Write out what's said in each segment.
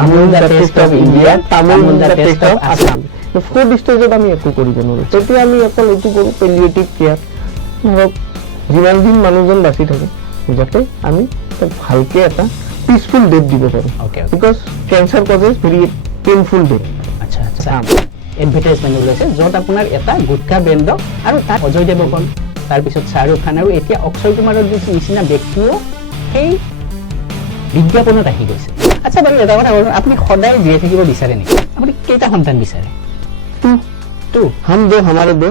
Amul the taste of India, tamul the taste of Assam. Food ষ্টেজত আমি একো কৰিব নোৱাৰোঁ। তেতিয়া আমি অকল এইটো কৰোঁ পেলিয়েটিভ কেয়াৰ। ধৰক যিমান দিন মানুহজন বাচি থাকে যাতে আমি তাক ভালকৈ এটা পিচফুল ডেথ দিব পাৰোঁ। Because cancer causes very painful death. আচ্ছা আচ্ছা, এডভাৰটাইজমেণ্ট ওলাইছে য'ত আপোনাৰ এটা গুটকা ব্ৰেণ্ড আৰু তাত অজয় দেৱগন, তাৰপিছত শ্বাহৰুখ খান আৰু এতিয়া অক্ষয় কুমাৰৰ নিচিনা ব্যক্তিও সেই বিজ্ঞাপনত আহি গৈছে। আচ্ছা বাৰু এটা কথা কওক, আপুনি সদায় জীয়াই থাকিব বিচাৰে নেকি? আপুনি কেইটা সন্তান বিচাৰে? টু হাম দো হামাৰে দো।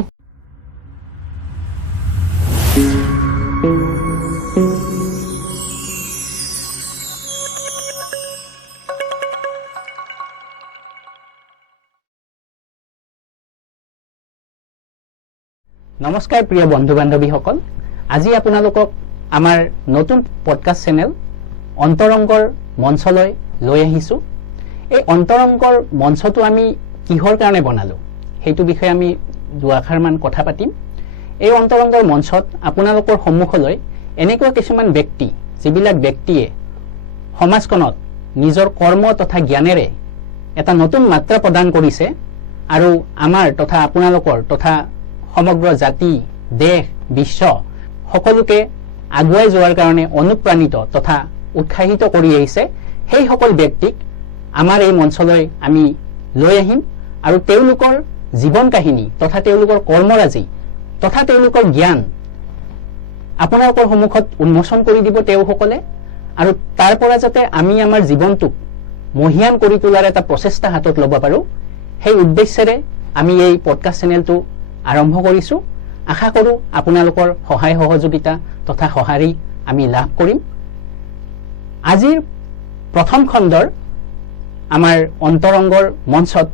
নমস্কাৰ প্ৰিয় বন্ধু বান্ধৱীসকল, আজি আপোনালোকক আমাৰ নতুন পডকাষ্ট চেনেল অন্তৰংগৰ মঞ্চলৈ লৈ আহিছোঁ। এই অন্তৰংগৰ মঞ্চটো আমি কিহৰ কাৰণে বনালোঁ সেইটো বিষয়ে আমি দুআষাৰমান কথা পাতিম। এই অন্তৰংগৰ মঞ্চত আপোনালোকৰ সন্মুখলৈ এনেকুৱা কিছুমান ব্যক্তি, যিবিলাক ব্যক্তিয়ে সমাজখনত নিজৰ কৰ্ম তথা জ্ঞানেৰে এটা নতুন মাত্ৰা প্ৰদান কৰিছে আৰু আমাৰ তথা আপোনালোকৰ তথা সমগ্ৰ জাতি, দেশ, বিশ্ব সকলোকে আগুৱাই যোৱাৰ কাৰণে অনুপ্ৰাণিত তথা উৎসাহিত কৰি আহিছে। সেই সকল ব্যক্তিক আমাৰ এই মঞ্চলৈ আমি লৈ আহিম আৰু তেওঁলোকৰ জীৱন কাহিনী তথা তেওঁলোকৰ কৰ্মৰাজি তথা তেওঁলোকৰ জ্ঞান আপোনালোকৰ সন্মুখত উন্মোচন কৰি দিব তেওঁসকলে। আৰু তাৰ পৰা যাতে আমি আমাৰ জীৱনটোক মহিয়ান কৰি তোলাৰ এটা প্ৰচেষ্টা হাতত ল'ব পাৰোঁ, সেই উদ্দেশ্যেৰে আমি এই পডকাষ্ট চেনেলটো আৰম্ভ কৰিছোঁ। আশা কৰোঁ আপোনালোকৰ সহায় সহযোগিতা তথা সঁহাৰি আমি লাভ কৰিম। আজিৰ প্ৰথম খণ্ডৰ আমাৰ অন্তৰংগৰ মঞ্চত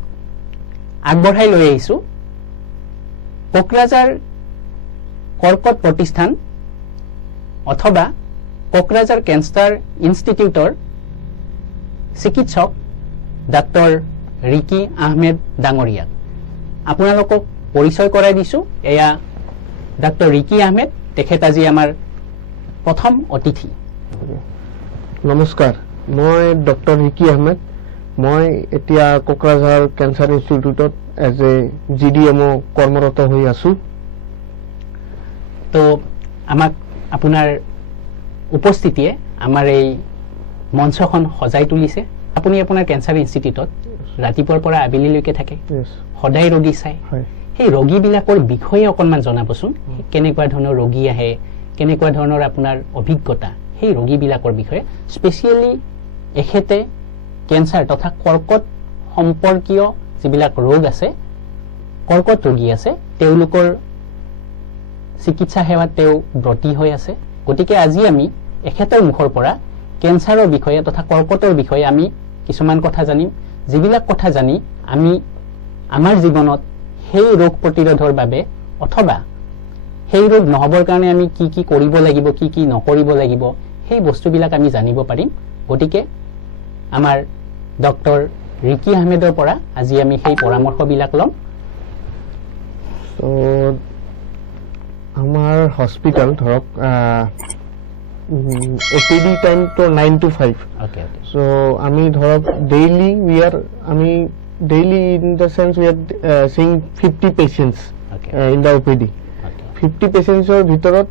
আগবঢ়াই লৈ আহিছোঁ কোকৰাঝাৰ কৰ্কট প্ৰতিষ্ঠান অথবা কোকৰাঝাৰ কেঞ্চাৰ ইনষ্টিটিউটৰ চিকিৎসক ডাক্তৰ ৰিকি আহমেদ ডাঙৰীয়াক আপোনালোকক পৰিচয় কৰাই দিছোঁ। এয়া ডাক্তৰ ৰিকি আহমেদ, তেখেত আজি আমাৰ প্ৰথম অতিথি। নমস্কাৰ, মই ডক্টৰ ৰিকি আহমেদ। মই এতিয়া কোকৰাঝাৰ কেঞ্চাৰ ইনষ্টিটিউটত এজ এ GDMO কৰ্মৰত হৈ আছোঁ। তো আমাক আপোনাৰ উপস্থিতিয়ে আমাৰ এই মঞ্চখন সজাই তুলিছে। আপুনি আপোনাৰ কেঞ্চাৰ ইনষ্টিটিউটত ৰাতিপুৱাৰ পৰা আবেলিলৈকে থাকে, সদায় ৰোগী চাই। সেই ৰোগীবিলাকৰ বিষয়ে অকণমান জনাবচোন। কেনেকুৱা ধৰণৰ ৰোগী আহে, কেনেকুৱা ধৰণৰ আপোনাৰ অভিজ্ঞতা সেই ৰোগীবিলাকৰ বিষয়ে, স্পেচিয়েলি এখেতে কেঞ্চাৰ তথা কৰ্কট সম্পৰ্কীয় যিবিলাক ৰোগ আছে, কৰ্কট ৰোগী আছে, তেওঁলোকৰ চিকিৎসা সেৱাত তেওঁ ব্ৰতী হৈ আছে। গতিকে আজি আমি এখেতৰ মুখৰ পৰা কেঞ্চাৰৰ বিষয়ে তথা কৰ্কটৰ বিষয়ে আমি কিছুমান কথা জানিম, যিবিলাক কথা জানি আমি আমাৰ জীৱনত সেই ৰোগ প্ৰতিৰোধৰ বাবে অথবা সেই ৰোগ নহবৰ কাৰণে আমি কি কি কৰিব লাগিব, কি কি নকৰিব লাগিব, সেই বস্তুবিলাক আমি জানিব পাৰিম। গতিকে আমাৰ ডক্টৰ ৰিকি আহমেদৰ পৰা আজি আমি সেই পৰামৰ্শবিলাক ল'ম। আমাৰ হস্পিটেল ধৰক OPD টাইমটো 9 to 5। So আমি ধৰক আমি daily in the sense we are seeing 50 patients in the OPD. 50 patientsৰ ভিতৰত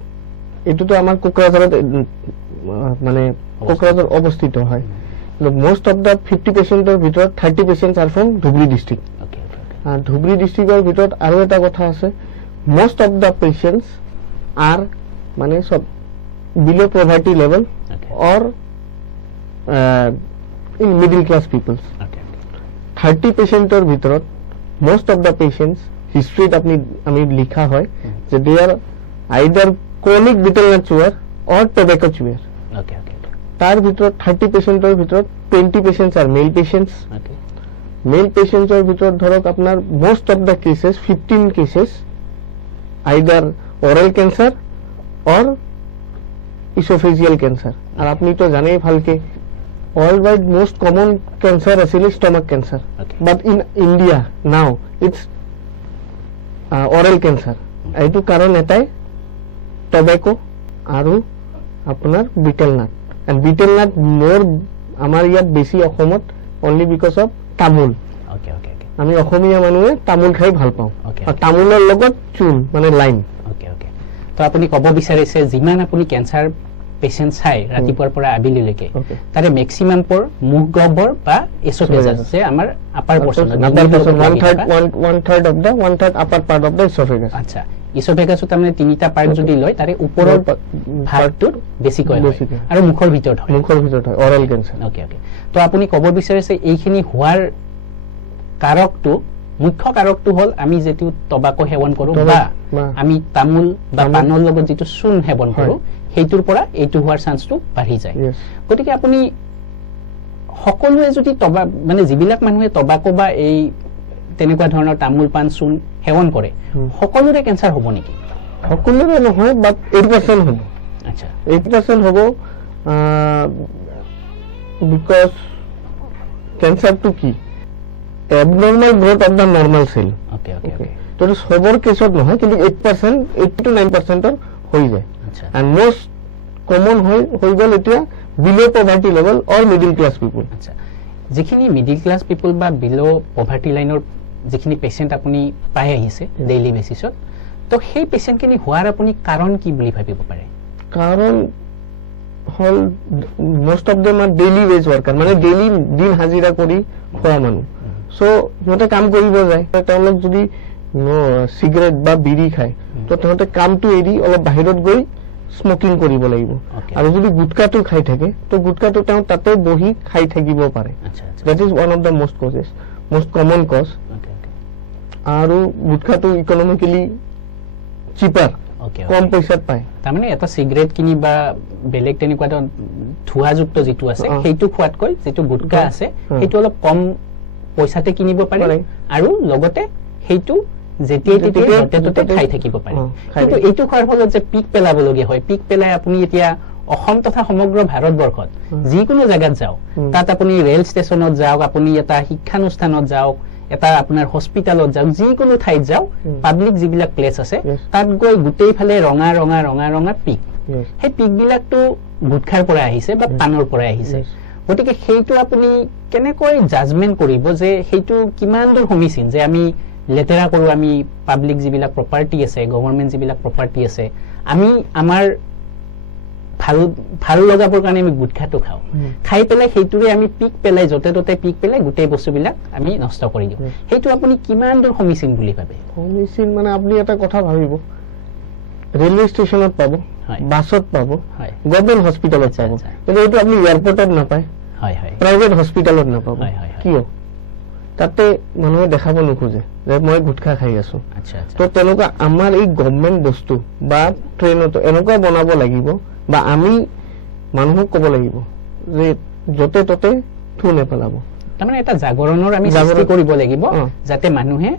এইটোতো আমাৰ কোকৰাঝাৰত মানে কোকৰাঝাৰ অৱস্থিত হয়। Most of the 50 patientsৰ ভিতৰত 30 patients are from Dhubri district. Dhubri ডিষ্ট্ৰিক্টৰ ভিতৰত আৰু এটা কথা আছে, most of the patients are মানে সব below poverty level or in middle class people. 30 পেশেন্টৰ ভিতৰত most of the patients হিষ্ট্ৰীত আমি লিখা হয় যে they are either chronic betel nut chewer or tobacco chewer. তাৰ ভিতৰত 30 পেশেন্টৰ ভিতৰত 20 patients are male patients. Male patientsৰ ভিতৰত ধৰক আপোনাৰ most of the cases 15 cases either oral cancer or esophageal cancer. আর আপনি তো জানেই ভালকে worldwide most common cancer actually stomach cancer, but in India now it's oral cancer. এইটো কাৰণ এটাই tobacco আৰু আপোনাৰ betel nut, and betel nut more আমাৰ ইয়াত বেছি অসমত অনলি বিকজ অফ তামোল ওকে ওকে ওকে আমি অসমীয়া মানুহে তামোল খাই ভাল পাওঁ Okay, আৰু তামোলৰ লগত চূণ মানে লাইম ওকে ওকে তো আপুনি ক'ব বিচাৰিছে যিমান আপুনি কেঞ্চাৰ পেচেণ্ট চাই ৰাতিপুৱাৰ পৰা আবেলিলৈকে Okay. তাৰে মেক্সিমাম পৰ মুখ গহ্বৰ বা এছ'ফেগাছ যে আমাৰ upper portion one third upper part of the esophagus আচ্ছা ইছ'ফেগাছত তাৰমানে তিনিটা পাৰ্ট যদি লয় তাৰে ওপৰৰ ভাগটোত বেছিকৈ হয় বেছিকৈ। আৰু মুখৰ ভিতৰত হয় মুখৰ ভিতৰত হয় অৰেল কেঞ্চাৰ ওকে ওকে তো আপুনি ক'ব বিচাৰিছে এইখিনি হোৱাৰ কাৰকটো মুখ্য কাৰকটো হ'ল আমি যিটো টবাকো সেৱন কৰোঁ টবাক- বা বা আমি তামোল বা তামোল- পাণৰ লগত যিটো চূণ সেৱন কৰোঁ সেইটোৰ পৰা এইটো হোৱাৰ চান্সটো বাঢ়ি যায় Yes. গতিকে আপুনি সকলোৱে যদি মানে যিবিলাক মানুহে টবাকো বা এই তেনেকুৱা ধৰণৰ তামোল পাণ চূণ সেৱন কৰে সকলোৰে কেঞ্চাৰ হ'ব নেকি সকলোৰে নহয় বাট 8% হ'ব আচ্ছা 8% হ'ব বিকজ কেঞ্চাৰটো কি abnormal growth of the normal cell okay okay okay তো এইটো সবৰ কেছত নহয় কিন্তু 8% 8 to 9% হৈ যায় আচ্ছা and most common হৈ গ'ল এতিয়া below poverty level or middle class people আচ্ছা যিখিনি মিডিল ক্লাছ পিপল বা বিল' পভাৰ্টি লাইনৰ যিখিনি পেচেণ্ট আপুনি পাই আহিছে ডেইলি বেচিছত তো সেই পেচেণ্টখিনি হোৱাৰ আপুনি কাৰণ কি বুলি ভাবিব পাৰে কাৰণ হল most of them are daily wage worker মানে ডেইলি দিন হাজিৰা কৰি খোৱা মানুহ সো সিহঁতে কাম কৰিব যায় তেওঁলোক যদি চিগাৰেট বা বিড়ি খায় তো তেওঁলোকে কামটো এৰি অলপ বাহিৰত গৈ স্মকিং কৰিব লাগিব Okay. আৰু যদি গুটকাটো খাই থাকে তো গুটকাটো তেওঁ তাতে বহি খাই থাকিব পাৰে আচ্ছা আচ্ছা that is one of the most common cause okay okay আৰু গুটকাটো ইকনমিকেলি চিপাৰ ওকে কম পইচাত পায় তাৰমানে এটা চিগাৰেট কিনি বা বেলেগ তেনেকুৱা এটা ধোঁৱাযুক্ত যিটো আছে অ। সেইটো খোৱাতকৈ যিটো গুটকা আছে অ। সেইটো অলপ কম পইচাতে কিনিব পাৰে পাৰে। আৰু লগতে সেইটো যেতিয়াই তেতিয়াই যেতিয়াই য'তে ত'তে তেতিয়াই খাই থাকিব পাৰে অ, খাই কিন্তু থাকিব। এইটো খোৱাৰ ফলত যে পিক পেলাবলগীয়া হয় পিক পেলাই আপুনি এতিয়া অসম তথা সমগ্ৰ ভাৰতবৰ্ষত যিকোনো জেগাত যাওক তাত আপুনি ৰেল ষ্টেচনত যাওক আপুনি এটা শিক্ষানুষ্ঠানত যাওক এটা আপোনাৰ হস্পিটেলত যাওক যিকোনো ঠাইত যাওক পাব্লিক যিবিলাক প্লেচ আছে Yes. তাত গৈ গোটেইফালে ৰঙা ৰঙা ৰঙা ৰঙা পিক Yes. সেই পিকবিলাকটো গুটখাৰ পৰা আহিছে বা পাণৰ পৰা আহিছে Yes. গতিকে সেইটো আপুনি কেনেকৈ জাজমেণ্ট কৰিব যে সেইটো কিমান দূৰ সমীচীন যে আমি লেতেৰা কৰোঁ আমি পাব্লিক যিবিলাক প্ৰপাৰ্টি আছে গভৰ্ণমেণ্ট যিবিলাক প্ৰপাৰ্টি আছে আমি আমাৰ ভাল লগাবৰ কাৰণে আমি গুটখাটো খাওঁ খাই পেলাই সেইটোৰে আমি পিক পেলাই য'তে ত'তে পিক পেলাই গোটেই বস্তুবিলাক আমি নষ্ট কৰি দিওঁ সেইটো আপুনি কিমান দূৰ সমীচীন বুলি ভাবে সমীচীন মানে আপুনি এটা কথা ভাবিব ৰেলৱে ষ্টেচনত পাব হয়। বাছত পাব হয় গভৰ্ণমেণ্ট হস্পিটেলত আচ্ছা, পাব আচ্ছা। কিন্তু এইটো আপুনি এয়াৰপৰ্টত নাপায় হয় হয় প্ৰাইভেট হস্পিটেলত নাপাব হয়, হয়, হয়। কিয় তাতে মানুহে দেখাব নোখোজে যে মই গুটখা খাই আছো আচ্ছা আচ্ছা তো তেনেকুৱা আমাৰ এই গভৰ্ণমেণ্ট বস্তু বা ট্ৰেইনত এনেকুৱা বনাব লাগিব বা আমি মানুহক ক'ব লাগিব যে য'তে ত'তে থু নেপেলাব তাৰমানে এটা জাগৰণৰ আমি জাগৰণ- সৃষ্টি কৰিব লাগিব অ। যাতে মানুহে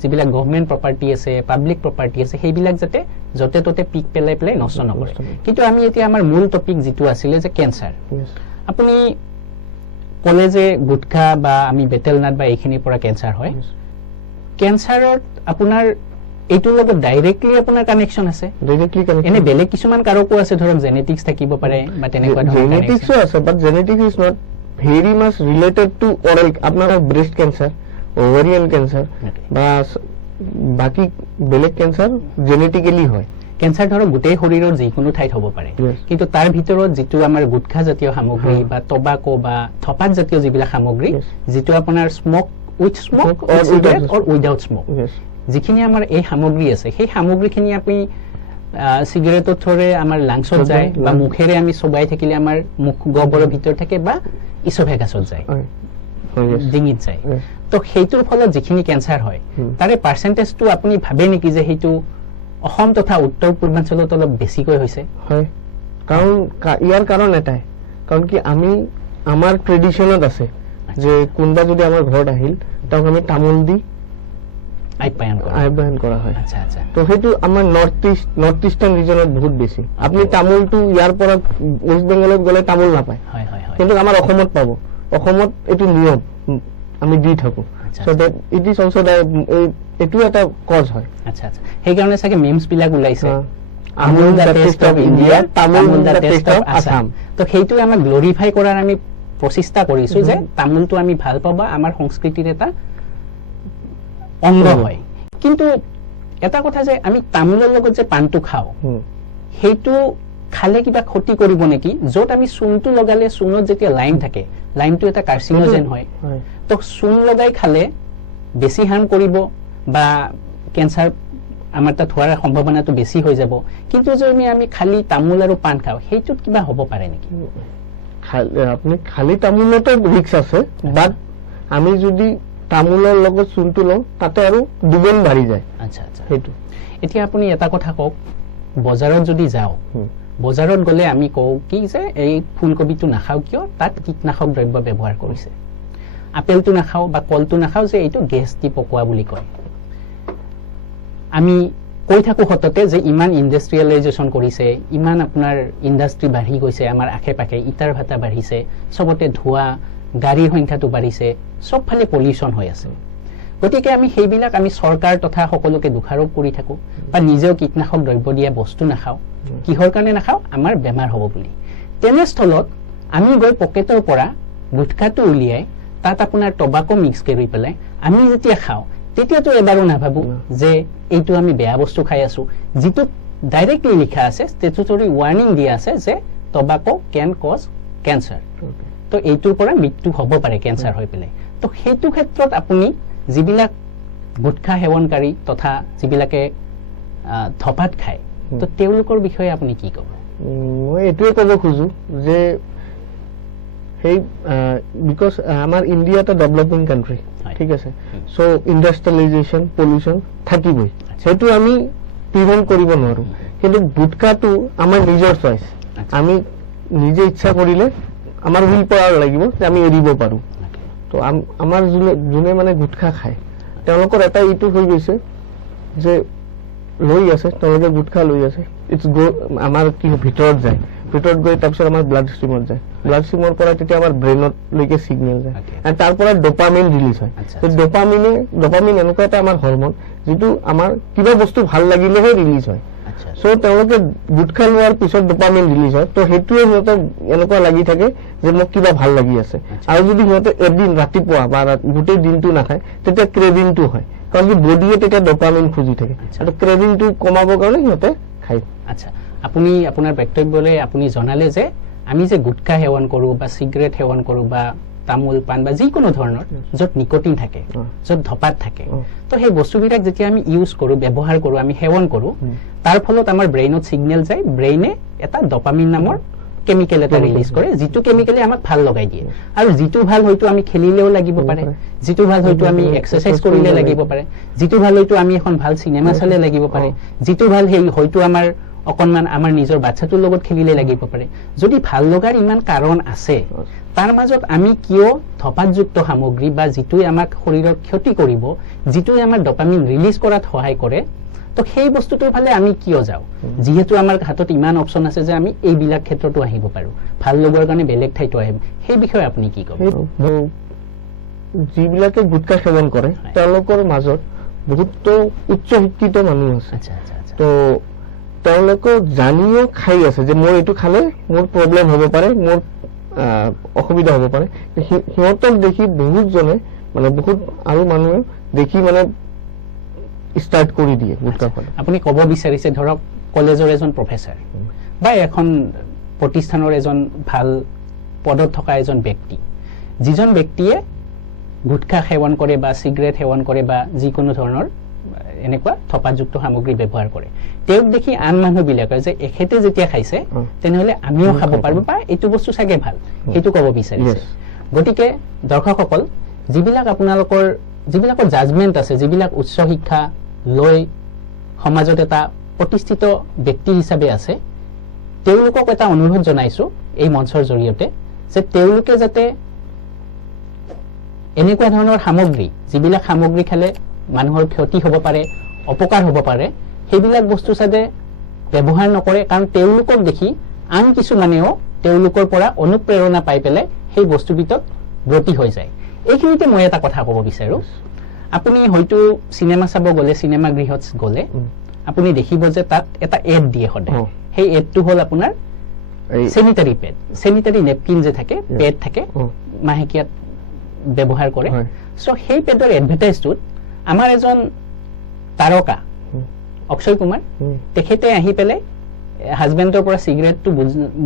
যিবিলাক গভৰ্ণমেণ্ট প্ৰপাৰ্টি আছে পাব্লিক প্ৰপাৰ্টি আছে সেইবিলাক যাতে য'তে ত'তে পিক পেলাই পেলাই নষ্ট নকৰে নষ্ট নকৰে। কিন্তু আমি এতিয়া আমাৰ মূল টপিক যিটো আছিলে যে কেঞ্চাৰ Yes. আপুনি ক'লে যে গুটখা বা আমি বেটেলনাট বা এইখিনিৰ পৰা কেঞ্চাৰ হয় Yes. কেঞ্চাৰত আপোনাৰ এইটোৰ লগত ডাইৰেক্টলি আপোনাৰ কানেকশ্যন আছে Directly connected. এনে বেলেগ কিছুমান কাৰকো আছে ধৰক জেনেটিক্স থাকিব পাৰে বা তেনেকুৱা ধৰণৰ জেনেটিক্সও আছে but genetics is not very much related to oral আপোনাৰ breast cancer ovarian cancer Okay. বা বাকী বেলেগ কেঞ্চাৰ জেনেটিকেলি হয় কেঞ্চাৰ ধৰক গোটেই শৰীৰৰ যিকোনো ঠাইত হ'ব পাৰে Yes. কিন্তু তাৰ ভিতৰত যিটো আমাৰ গুটখা জাতীয় সামগ্ৰী হয়। বা টবাকো বা থপাত জাতীয় যিবিলাক সামগ্ৰী Yes. যিটো আপোনাৰ smoke with smoke Smoke or without or without smoke Yes. যিখিনি আমাৰ এই সামগ্ৰী আছে সেই সামগ্ৰীখিনি আপুনি চিগাৰেটৰ থৰে আমাৰ লাংছত যায় বা মুখেৰে আমি চবাই থাকিলে আমাৰ মুখ গহ্বৰৰ ভিতৰত থাকে বা ইছ'ফেগাছত যায় হয় হয় yes. ডিঙিত যায় Yes. তো সেইটোৰ ফলত যিখিনি কেঞ্চাৰ হয় তাৰে পাৰ্চেণ্টেজটো আপুনি ভাবে নেকি যে সেইটো অসম তথা উত্তৰ পূৰ্বাঞ্চলত অলপ বেছিকৈ হৈছে হয় কাৰণ ইয়াৰ কাৰণ এটাই কাৰণ কি আমি আমাৰ ট্ৰেডিশ্যনত আছে যে কোনোবা যদি আমাৰ ঘৰত আহিল তেওঁক আমি তামোল দি আপ্যায়ন কৰা আহ্বান কৰা হয় আচ্ছা আচ্ছা তো সেইটো আমাৰ নৰ্থ ইষ্টাৰ্ণ ৰিজনত বহুত বেছি আপুনি তামোলটো ইয়াৰ পৰা ৱেষ্ট বেংগলত গ'লে তামোল নাপায় হয় হয় হয় কিন্তু আমাৰ অসমত পাব অসমত এইটো নিয়ম আমি দি থাকো আচ্ছা, চ' দেট ইট ইজ অলছ' এইটো এটা কজ হয় আচ্ছা আচ্ছা সেইকাৰণে চাগে মেমছ বিলাক ওলাইছে Amul the taste of India তামোল দ্য টেষ্ট অফ আছাম তো সেইটো আমাক গ্লৰিফাই কৰাৰ আমি প্ৰচেষ্টা কৰিছো যে তামোলটো আমি ভাল পাওঁ বা আমাৰ সংস্কৃতিৰ এটা অংগ হয় কিন্তু এটা কথা যে আমি তামোলৰ লগত যে পানটো খাওঁ সেইটো খালে কিবা ক্ষতি কৰিব নেকি য'ত আমি চূণটো লগালে চূণত যেতিয়া লাইন থাকে লাইনটো এটা কাৰ্চিনোজেন হয় তো চূণ লগাই খালে বেছি হাৰ্ম কৰিব বা কেঞ্চাৰ আমাৰ তাত হোৱাৰ সম্ভাৱনাটো বেছি হৈ যাব কিন্তু যদি আমি খালি তামোল আৰু পান খাওঁ সেইটোত কিবা হ'ব পাৰে নেকি আপনি খালি তামোলতে ৰিস্ক আছে বাট আমি যদি তামোলৰ লগত চূণটো লওঁ তাতে আৰু দুগুণ বাঢ়ি যায় আচ্ছা আচ্ছা সেইটো এতিয়া আপুনি এটা কথা কওক বজাৰত যদি যাওঁ বজাৰত গ'লে আমি কওঁ কি যে এই ফুলকবিটো নাখাওঁ কিয় তাত কীটনাশক দ্ৰব্য ব্যৱহাৰ কৰিছে আপেলটো নাখাওঁ বা কলটো নাখাওঁ যে এইটো গেছ দি পকোৱা বুলি কয় আমি কৈ থাকো সততে যে ইমান ইণ্ডাষ্ট্ৰিয়েলাইজেশ্যন কৰিছে ইমান আপোনাৰ ইণ্ডাষ্ট্ৰি বাঢ়ি গৈছে আমাৰ আশে পাশে ইটাৰ ভাটা বাঢ়িছে চবতে ধোঁৱা গাড়ীৰ সংখ্যাটো বাঢ়িছে চবফালে পলিউশ্যন হৈ আছে গতিকে আমি সেইবিলাক আমি চৰকাৰ তথা সকলোকে দোষাৰোপ কৰি থাকো বা নিজেও কীটনাশক দ্ৰব্য দিয়া বস্তু নাখাওঁ কিহৰ কাৰণে নাখাওঁ আমাৰ বেমাৰ হ'ব বুলি তেনেস্থলত আমি গৈ পকেটৰ পৰা গুটখাটো উলিয়াই তাত আপোনাৰ টবাকো মিক্স কৰি পেলাই আমি যেতিয়া খাওঁ তেতিয়াতো এবাৰো নাভাবো যে এইটো আমি বেয়া বস্তু খাই আছো যিটো ডাইৰেক্টলি লিখা আছে ষ্টেটুটৰী ৱাৰ্নিং দিয়া আছে যে টবাকো কেন কজ কেঞ্চাৰ তো এইটোৰ পৰা মৃত্যু হ'ব পাৰে কেঞ্চাৰ হৈ পেলাই তো সেইটো ক্ষেত্ৰত আপুনি যিবিলাক গুটখা সেৱনকাৰী তথা যিবিলাকে ধপাত খায় তো তেওঁলোকৰ বিষয়ে আপুনি কি ক'ব মই এইটোৱে ক'ব খোজো যে সেই বিকজ আমাৰ ইণ্ডিয়া এটা ডেভেলপিং কাণ্ট্ৰি ঠিক আছে সো ইণ্ডাষ্ট্ৰিয়েলাইজেশ্যন পলিউশ্যন থাকিবই সেইটো আমি প্ৰিভেণ্ট কৰিব নোৱাৰো কিন্তু গুটখাটো আমাৰ নিজৰ চইচ আমি নিজে ইচ্ছা কৰিলে আমাৰ উইল পাৱাৰ লাগিব যে আমি এৰিব পাৰো তো আমাৰ যোনে মানে গুটখা খায় তেওঁলোকৰ এটা এইটো হৈ গৈছে যে লৈ আছে তেওঁলোকে গুটখা লৈ আছে ইটছ আমাৰ কি ভিতৰত যায় ভিতৰত গৈ তাৰপিছত আমাৰ ব্লাড ষ্ট্ৰীমত যায় ব্লাড ষ্ট্ৰীমৰ পৰা তেতিয়া আমাৰ ব্ৰেইনলৈকে ছিগনেল যায় আৰু তাৰ পৰা ডপামিন ৰিলিজ হয় ডপামিন এনেকুৱা এটা আমাৰ হৰমন যিটো আমাৰ কিবা বস্তু ভাল লাগিলেহে ৰিলিজ হয় সো তেওঁলোকে গুটখা লোৱাৰ পিছত ডপামিন ৰিলিজ হয় তো সেইটোৱে সিহঁতক এনেকুৱা লাগি থাকে যে মোক কিবা ভাল লাগি আছে আৰু যদি সিহঁতে এদিন ৰাতিপুৱা বা গোটেই দিনটো নাখায় তেতিয়া ক্ৰেভিংটো হয় কাৰণ কি বডিয়ে তেতিয়া ডপামিন খুজি থাকে আৰু ক্ৰেভিংটো কমাবৰ কাৰণে সিহঁতে খায় আচ্ছা আপুনি আপোনাৰ বক্তব্যলৈ আপুনি জনালে যে আমি যে গুটখা সেৱন কৰোঁ বা চিগাৰেট সেৱন কৰোঁ বা তামোল পাণ বা যিকোনো ধৰণৰ য'ত নিকটিন থাকে য'ত ধপাত থাকে তো সেই বস্তুবিলাক যেতিয়া আমি ইউজ কৰোঁ ব্যৱহাৰ কৰোঁ আমি সেৱন কৰোঁ তাৰ ফলত আমাৰ ব্ৰেইনত ছিগনেল যায় ব্ৰেইনে এটা ডপামিন নামৰ কেমিকেল এটা ৰিলিজ কৰে যিটো কেমিকেলে আমাক ভাল লগাই দিয়ে আৰু যিটো ভাল হয়তো আমি খেলিলেও লাগিব পাৰে যিটো ভাল হয়তো আমি এক্সাৰচাইজ কৰিলে লাগিব পাৰে যিটো ভাল হয়তো আমি এখন ভাল চিনেমা চালে লাগিব পাৰে যিটো ভাল সেই হয়তো আমাৰ অকণমান আমাৰ নিজৰ বাচ্চাটোৰ লগত খেলিলে লাগিব পাৰে যদি ভাল লগাৰ ইমান কাৰণ আছে তাৰ মাজত আমি কিয় ধপাতযুক্ত সামগ্ৰী বা যিটোৱে আমাক শৰীৰৰ ক্ষতি কৰিব যিটোৱে আমাৰ ডপামিন ৰিলিজ কৰাত সহায় কৰে তো সেই বস্তুটোৰ ফালে আমি কিয় যাওঁ যিহেতু আমাৰ হাতত ইমান অপশ্যন আছে যে আমি এইবিলাক ক্ষেত্ৰতো আহিব পাৰোঁ ভাল লগৰ কাৰণে বেলেগ ঠাইতো আহিব সেই বিষয়ে আপুনি কি ক'ব যিবিলাকে গুটখা সেৱন কৰে তেওঁলোকৰ মাজত বহুতো উচ্চ শিক্ষিত মানুহ আছে তো তেওঁলোকে জানিও খাই আছে যে মোৰ এইটো খালে মোৰ প্ৰব্লেম হ'ব পাৰে মোৰ অসুবিধা হ'ব পাৰে সিহঁতক দেখি বহুতজনে মানে বহুত আৰু মানুহে দেখি মানে ষ্টাৰ্ট কৰি দিয়ে গুটখা খোৱা আপুনি ক'ব বিচাৰিছে ধৰক কলেজৰ এজন প্ৰফেচাৰ বা এখন প্ৰতিষ্ঠানৰ এজন ভাল পদত থকা এজন ব্যক্তি যিজন ব্যক্তিয়ে গুটখা সেৱন কৰে বা চিগাৰেট সেৱন কৰে বা যিকোনো ধৰণৰ এনেকুৱা থপাযুক্ত সামগ্ৰী ব্যৱহাৰ কৰে তেওঁক দেখি আন মানুহবিলাকে যে এখেতে যেতিয়া খাইছে তেনেহ'লে আমিও খাব পাৰোঁ বা এইটো বস্তু চাগে ভাল সেইটো ক'ব বিচাৰিছে গতিকে দৰ্শকসকল যিবিলাকৰ জাজমেণ্ট আছে যিবিলাক উচ্চ শিক্ষা লৈ সমাজত এটা প্ৰতিষ্ঠিত ব্যক্তি হিচাপে আছে তেওঁলোকক এটা অনুৰোধ জনাইছোঁ এই মঞ্চৰ জৰিয়তে যে তেওঁলোকে যাতে এনেকুৱা ধৰণৰ সামগ্ৰী যিবিলাক সামগ্ৰী খালে মানুহৰ ক্ষতি হ'ব পাৰে অপকাৰ হ'ব পাৰে সেইবিলাক বস্তু যাতে ব্যৱহাৰ নকৰে কাৰণ তেওঁলোকক দেখি আন কিছুমানেও তেওঁলোকৰ পৰা অনুপ্ৰেৰণা পাই পেলাই সেই বস্তুবিধত ব্ৰতী হৈ যায় এইখিনিতে মই এটা কথা ক'ব বিচাৰোঁ আপুনি হয়তো চিনেমা চাব গ'লে চিনেমা গৃহত গ'লে আপুনি দেখিব যে তাত এটা এড দিয়ে সদায় সেই এডটো হ'ল আপোনাৰ চেনিটাৰী পেড চেনিটাৰী নেপকিন যে থাকে পেড থাকে মাহেকীয়াত ব্যৱহাৰ কৰে সো সেই পেডৰ এডভাৰটাইজটোত আমাৰ এজন তাৰকা অক্ষয় কুমাৰ তেখেতে আহি পেলাই হাজবেণ্ডৰ পৰা সিগাৰেটটো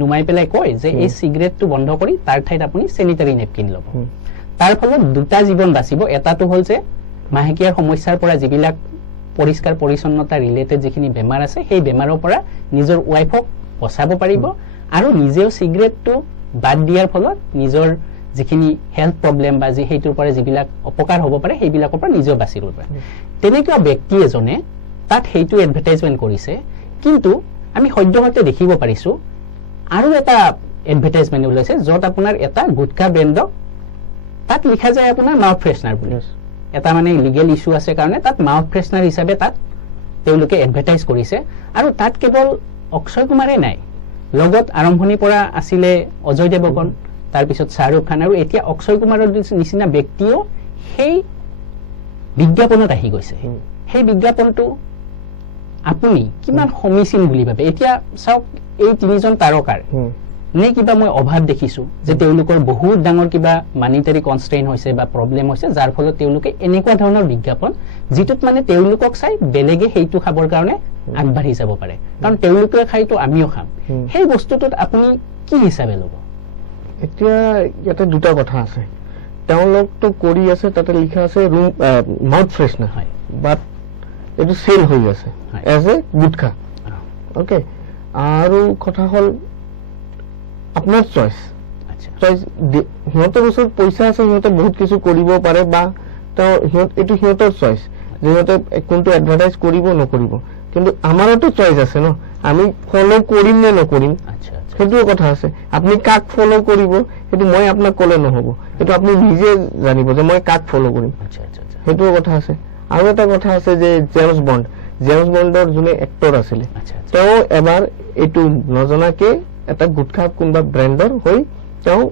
নুমাই পেলাই কয় যে এই সিগাৰেটটো বন্ধ কৰি তাৰ ঠাইত আপুনি চেনিটাৰী নেপকিন ল'ব তাৰ ফলত দুটা জীৱন বাচিব এটাটো হ'ল যে মাহেকীয়াৰ সমস্যাৰ পৰা যিবিলাক পৰিষ্কাৰ পৰিচ্ছন্নতা ৰিলেটেড যিখিনি বেমাৰ আছে সেই বেমাৰৰ পৰা নিজৰ ওয়াইফক বচাব পাৰিব আৰু নিজেও সিগাৰেটটো বাদ দিয়াৰ ফলত নিজৰ যিখিনি হেল্থ প্ৰবলেম বা যি হেতুৰ পৰা যিবিলাক অপকাৰ হ'ব পাৰে সেইবিলাকৰ পৰা নিজেও বাচিব পাৰে তেনেকুৱা ব্যক্তি এজনে তাত হেইটো এডভাৰটাইজমেন্ট কৰিছে কিন্তু আমি সদ্যহতে দেখিব পাৰিছো আৰু এটা এডভাৰটাইজমেন্ট ওলাইছে যত আপোনাৰ এটা গুটকা ব্ৰেণ্ডক তাত লিখা যায় আপোনাৰ মাউথ ফ্ৰেছনাৰ বুলি এটা মানে লিগেল ইস্যু আছে কাৰণে তাত মাউথ ফ্ৰেছনাৰ হিচাপে তাত তেওঁলোকে এডভাৰটাইজ কৰিছে আৰু তাত কেৱল অক্ষয় কুমাৰে নাই লগত আৰম্ভণিৰ পৰা আছিলে অজয় দেৱগন তাৰ পিছত শাহৰুখ খান আৰু এতিয়া অক্ষয় কুমাৰৰ নিচিনা ব্যক্তিও সেই বিজ্ঞাপনত আহি গৈছে সেই বিজ্ঞাপনটো আপুনি কিমান সমীচীন বুলি ভাবে এতিয়া চাওক এই তিনিজন তাৰকাৰ নে কিবা মই অভাৱ দেখিছো যে তেওঁলোকৰ বহুত ডাঙৰ কিবা মানিটাৰী কনষ্ট্ৰেইন হৈছে বা প্ৰবলেম হৈছে যাৰ ফলত তেওঁলোকে এনেকুৱা ধৰণৰ বিজ্ঞাপন যিটোত মানে তেওঁলোকক চাই বেলেগে সেইটো খাবৰ কাৰণে আগবাঢ়ি যাব পাৰে কাৰণ তেওঁলোকে খাইতো আমিও খাম সেই বস্তুটোত আপুনি কি হিচাপে ল'ব এতিয়া ইয়াতে দুটা কথা আছে তেওঁলোকতো কৰি আছে তাতে লিখা আছে ৰুম মাউথ ফ্ৰেছনাৰ হয় বাট এটো সেল হৈ আছে এজ এ গুটখা ওকে আৰু কথা হল আপনাৰ চয়েস চয়েস সিহঁতৰ ওচৰত পইচা আছে সিহঁতে বহুত কিছু কৰিব পাৰে বা এটো সিহঁতৰ চয়েস যে সিহঁতে কোনটো এডভাৰটাইজ কৰিব নকৰিব কিন্তু আমাৰতো চয়েস আছে ন আমি ফলো কৰিম নে নকৰিম সেইটো কথা আছে আপনি কাক ফলো কৰিব সেইটো মই আপোনাক কলে নহব সেইটো আপনি নিজে জানিব যে মই কাক ফলো কৰিম সেইটো কথা আছে আৰু এটা কথা আছে যে জেমস বন্ডৰ যোনে এক্টৰ আছিল তেওঁ এবাৰ এটো নজনাকে এটা গুটখা কোনবা ব্ৰ্যান্ডৰ হৈ তেওঁ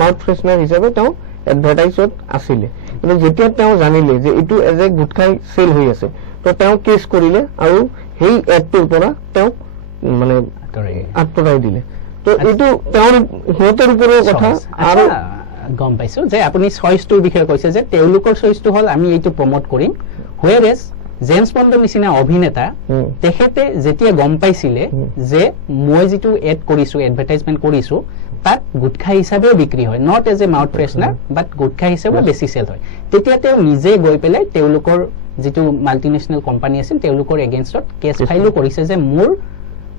মাউথ ফ্ৰেছনাৰ হিচাপে তেওঁ এডভাৰটাইজত আছিল কিন্তু যেতিয়া তেওঁ জানিলে যে এটো এজ এ গুটখা সেল হৈ আছে তো তেওঁ কেছ কৰিলে আৰু সেই এডটোৰ পৰা তেওঁ মানে আঁতৰাই দিলে তো এটো তেওঁৰ সিহঁতৰ ওপৰৰ কথা আৰু গম পাইছো যে আপুনি চয়েসটোৰ বিষয়ে কৈছে যে তেওঁলোকৰ চয়েসটো হল আমি এইটো প্ৰমোট কৰিম হুৱেৰেজ জেমস বন্ডৰ নিচিনা অভিনেতা তেখেতে যেতিয়া গম পাইছিলে যে মই যেটো এড কৰিছো এডভাৰটাইজমেন্ট কৰিছো তাত গুটখা হিচাপেও বিক্ৰী হয় not as a mouth freshener but গুটখা হিচাপে বেছি সেল হয় তেতিয়া তেওঁ নিজে গৈ পেলাই তেওঁলোকৰ যেটো মাল্টিনেশনাল কোম্পানী আছিল তেওঁলোকৰ এগেইনষ্টত কেছ ফাইলো কৰিছে যে মোৰ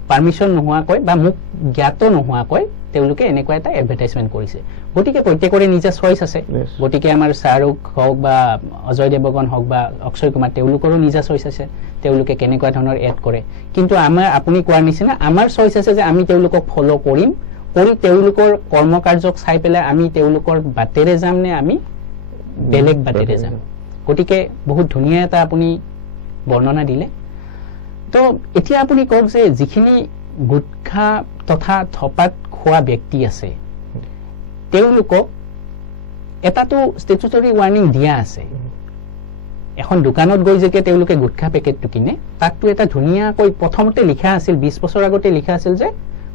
পাৰমিশন নোহোৱাকৈ বা মোক জ্ঞাত নোহোৱাকৈ তেওঁলোকে এনেকুৱা এটা এডভাৰটাইজমেন্ট কৰিছে গতিকে প্ৰত্যেকৰে নিজা চয়েস আছে গতিকে আমাৰ শাহৰুখ হওক বা অজয় দেৱগন হওক বা অক্ষয় কুমাৰ তেওঁলোকৰো নিজা চয়েস আছে তেওঁলোকে কেনেকুৱা ধৰণৰ এড কৰে কিন্তু আমাৰ আপুনি কোৱাৰ নিচিনা আমাৰ চয়েস আছে যে আমি তেওঁলোকক ফলো কৰিম কৰি তেওঁলোকৰ কৰ্মকাৰ্যক চাই পেলাই আমি তেওঁলোকৰ বাটেৰে যাম নে আমি বেলেগ বাটেৰে যাম গতিকে বহুত ধুনীয়া এটা আপুনি বৰ্ণনা দিলে তো এতিয়া আপুনি কওক যে যিখিনি গুটখা তথা থপাত খোৱা ব্যক্তি আছে তেওঁলোকক এটাতো স্ট্যাটুটৰি ওয়ার্নিং দিয়া আছে এখন দোকানত গৈ যে তেওঁলোকে গুটখা পেকেটটো কিনে তাকটো এটা ধুনীয়াকৈ প্ৰথমতে লিখা আছিল 20 বছৰ আগতে লিখা আছিল যে